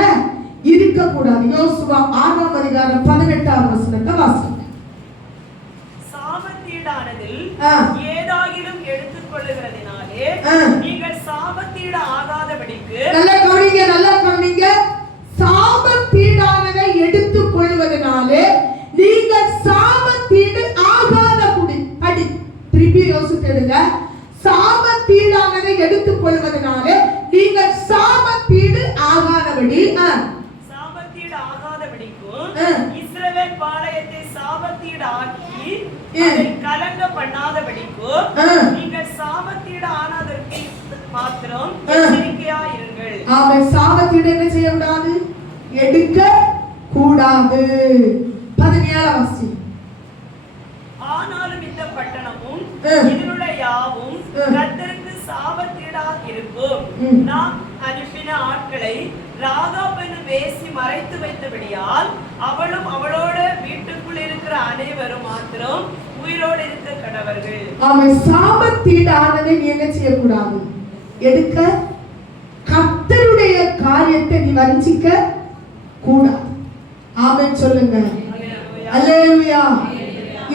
இருக்க கூடாது. யோசுவா 6ஆம் அதிகாரம் 18ஆம் வசனத்தை வாசிங்க. சாபத்தீடானதில் ஏதாகிலும் எடுத்துக் கொள்ளுகிறதினாலே நீங்கள் சாபத்தீட ஆகாதபடிக்கு. நல்லா கவனிங்க. சாபத்தீடானதை எடுத்துக் கொள்வதனாலே நீங்கள் சாபத்தீடு ஆகாதபடி. அடி திருப்பி யோசித்துடுங்க. சாபத்தீடானதை எடுத்துக் கொள்வதனாலே நீங்கள் சாபத்தீடு ஆகாதபடி. இஸ்ரவேல் பாளையத்தை சாபத்தீடு ஆக்கி அதை கலங்க பண்ணாதபடிக்கு நீங்கள் சாபத்தீடு ஆனதற்கு மாத்திரம் எச்சரிக்கையா இருங்கள். அவன் சாபத்தீடு என்ன செய்யக்கூடாது? எடுக்க கூடாது. 17 வாசி. ஆனாலும் இந்த பட்டணமும் இதனுள்ள யாவும் கர்த்தருக்கு சாபத்தீடா இருக்கும். நாம் அனுப்பின ஆட்களை ராகாப் என்னும் வேசி மறைத்து வைத்தபடியால் அவளும் அவளோட வீட்டுக்குள் இருக்கிற அனைவரும் மாத்திரம் உயிரோடு இருக்க கடவர்கள். அவன் சாபத்தீடானதை நீ என்ன செய்யக்கூடாது? எடுக்க. கர்த்தருடைய காரியத்தை நீ வஞ்சிக்க கூடாது. ஆமென் சொல்லுங்க. அல்லேலூயா.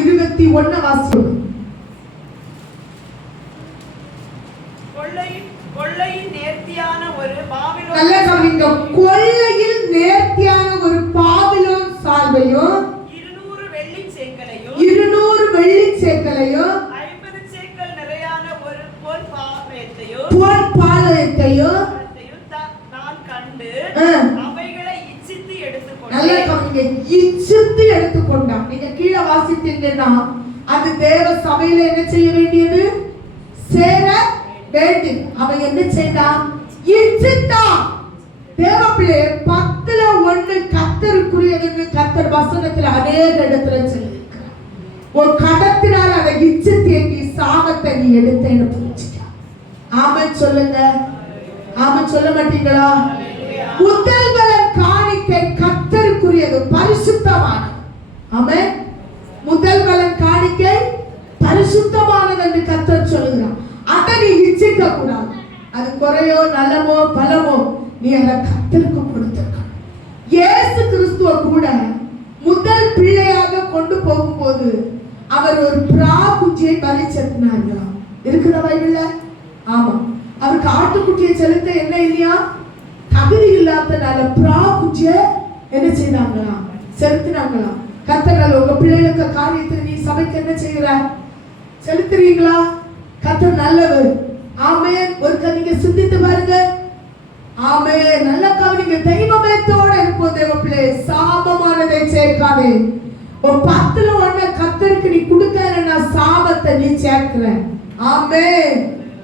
21 வாசிங்க. கொள்ளையின் நேர்த்தியான ஒரு பாபிலோன். நல்லா கவனிங்க. கொள்ளையில் நேர்த்தியான ஒரு பாபிலோன் சால்வையும் 200 வெள்ளி சேக்கலையும் 200 வெள்ளி சேக்கலையும் 50 சேக்கல் நிறையான ஒரு பொன் பாளையத்தையும் நான் கண்டு அவைகளை இச்சித்து எடுத்துக்கொண்டேன். நல்லா கவனிங்க. இச்சித்து எடுத்துக்கொண்டான். நீங்க கீழே வாசித்தீங்கன்னா அது தேவ சபையில என்ன செய்ய வேண்டியது? சேர வேண்டியது. அவன் என்ன செய்தான்? இச்சித்தான். தேவ பிள்ளை 10ல் 1 கர்த்தருக்குரியதுன்னு கர்த்தர் வசனத்துல அநேக இடத்துல சொல்லியிருக்கிறார். ஒரு கடத்தினால் அதை இச்சித்து நீ சாபத்தை நீ எடுத்தேன்னு புரிஞ்சுக்க. ஆமென் சொல்லுங்க. ஆமென் சொல்ல மாட்டீங்களா? முதல் பலன் காணிக்கை கர்த்தருக்குரியது, பரிசுத்தமானது. ஆமென். முதல் பலன் காணிக்கை பரிசுத்தமானது என்று கர்த்தர் சொல்லுகிறார். அதை நீ இச்சிக்க கூடாது. அது குறையோ நலமோ பலமோ நீ அதை கர்த்தருக்கு கொடுத்திருக்கணும். இயேசுக்கு போது அவர் ஒரு புறா குஞ்சியை பலி செலுத்தினார்களாம். இருக்குதா பைபிள்ல? ஆமா. அவருக்கு ஆட்டுக்குட்டியை செலுத்த என்ன இல்லையா, தகுதி இல்லாதனால புறா குஞ்சிய என்ன செய்தாங்களாம், செலுத்தினாங்களாம். கர்த்தர் உங்க பிள்ளைகளுக்கு காரியத்தை நீ சபைக்கு என்ன செய்யற, செலுத்துறீங்களா? கர்த்தர் நல்லவர். ஆமென். ஒரு நீங்க சிந்தித்து பாருங்க. ஆமென். நல்ல கவனிங்க. தெய்வமயத்தோட இருப்போம். தேவ பிள்ளை, சாபமானதை சேர்க்காதே. ஒரு 10ல 1 கர்த்தருக்கு நீ கொடுக்கலன்னா சாபத்தை நீ சேர்க்கிற. ஆமென்.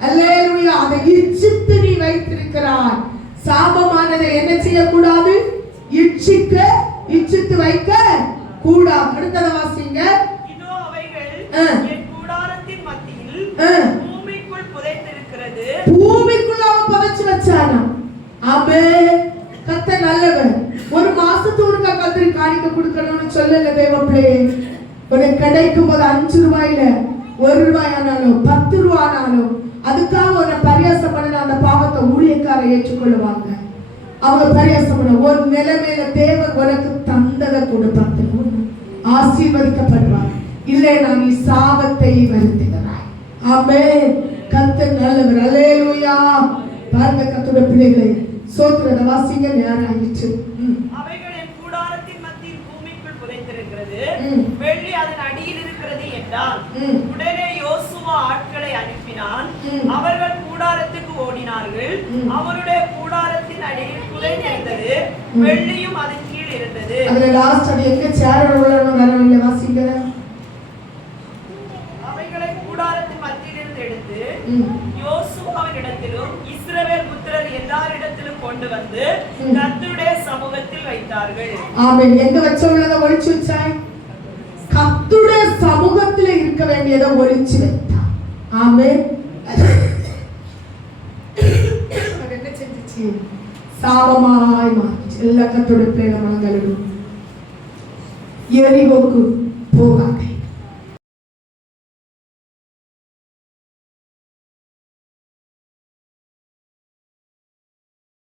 அல்லேலூயா. அதை இச்சித்து நீ வைத்திருக்கிறாய். சாபமானதை என்ன செய்யக்கூடாது, இச்சித்து வைக்க கூடாது. அடுத்தத வாசிங்க. இதோ அவைகள் என் கூடாரத்தின் மத்தியில் பூமிக்குள் புதைத்திருக்கிறது. பூமிக்குள்ள அவன் புதைச்சு வச்சானா? ஆமென். கர்த்தர் நல்லவர். ஒரு மாசத்துக்கு ஒருக்கா கர்த்தர் காணிக்க கொடுக்கணும்னு சொல்லல தேவ பிள்ளையே. உனக்கு கிடைக்கும் போது 5 ரூபாயில 1 ரூபாய் ஆனாலும் 10 ரூபாய் ஆனாலும் அதுக்காக உன்னை பரியாசம் பண்ண அந்த பாவத்தை ஊழியக்காரை ஏற்றுக்கொள்ளுவாங்க. அவங்க பரியாசம் பண்ண ஒரு நிலைமையில தேவன் உனக்கு தந்ததை கொடுப்பாங்க, ஆசீர்வதிக்கப்படுவார். இல்லைன்னா நீ சாபத்தை வருத்துகிறாய். ஆமென். கர்த்தர் நல்லவர். அல்லேலூயா. பாருங்க கர்த்தருடைய பிள்ளைகளை, சோத்திரத வாசிங்க. நேரம் ஆயிடுச்சு. அவைகள் என் கூடாரத்தின் மத்தியில் பூமிக்குள் புதைத்திருக்கிறது, வெள்ளி அதன் அடியில் இருக்கிறது என்றான். உடனே யோசுவா ஆட்களை அனுப்பினான். அவர்கள் கூடாரத்துக்கு ஓடினார்கள். அவருடைய கூடாரத்தின் அடியில் புதைந்திருந்தது, வெள்ளியும் அதன் கீழ் இருந்தது. அதுல லாஸ்ட் அது எங்க சேர் உள்ளன்னு வரவில்லை. வாசிங்க. அவைகளை கூடாரத்தின் மத்தியிலிருந்து எடுத்து யோசுவாவின் இடத்திலும் இஸ்ரவேல் புத்திரர் எல்லாரிடத்திலும் கொண்டு வந்து கர்த்தருடைய சமூகத்தில் வைத்தார்கள். ஆமென். எங்க வச்சவங்கள ஒளிச்சு வச்சாய்? கர்த்தருடைய சமூகத்துல இருக்க வேண்டியதை ஒளிச்சு வைத்தான். ஆமென். என்ன செஞ்சுச்சு? சாபமாய் மாறிச்சு. எல்லா கர்த்தருடைய பிள்ளைகளை மனங்களிலும் எரிகோக்கு போகாதே.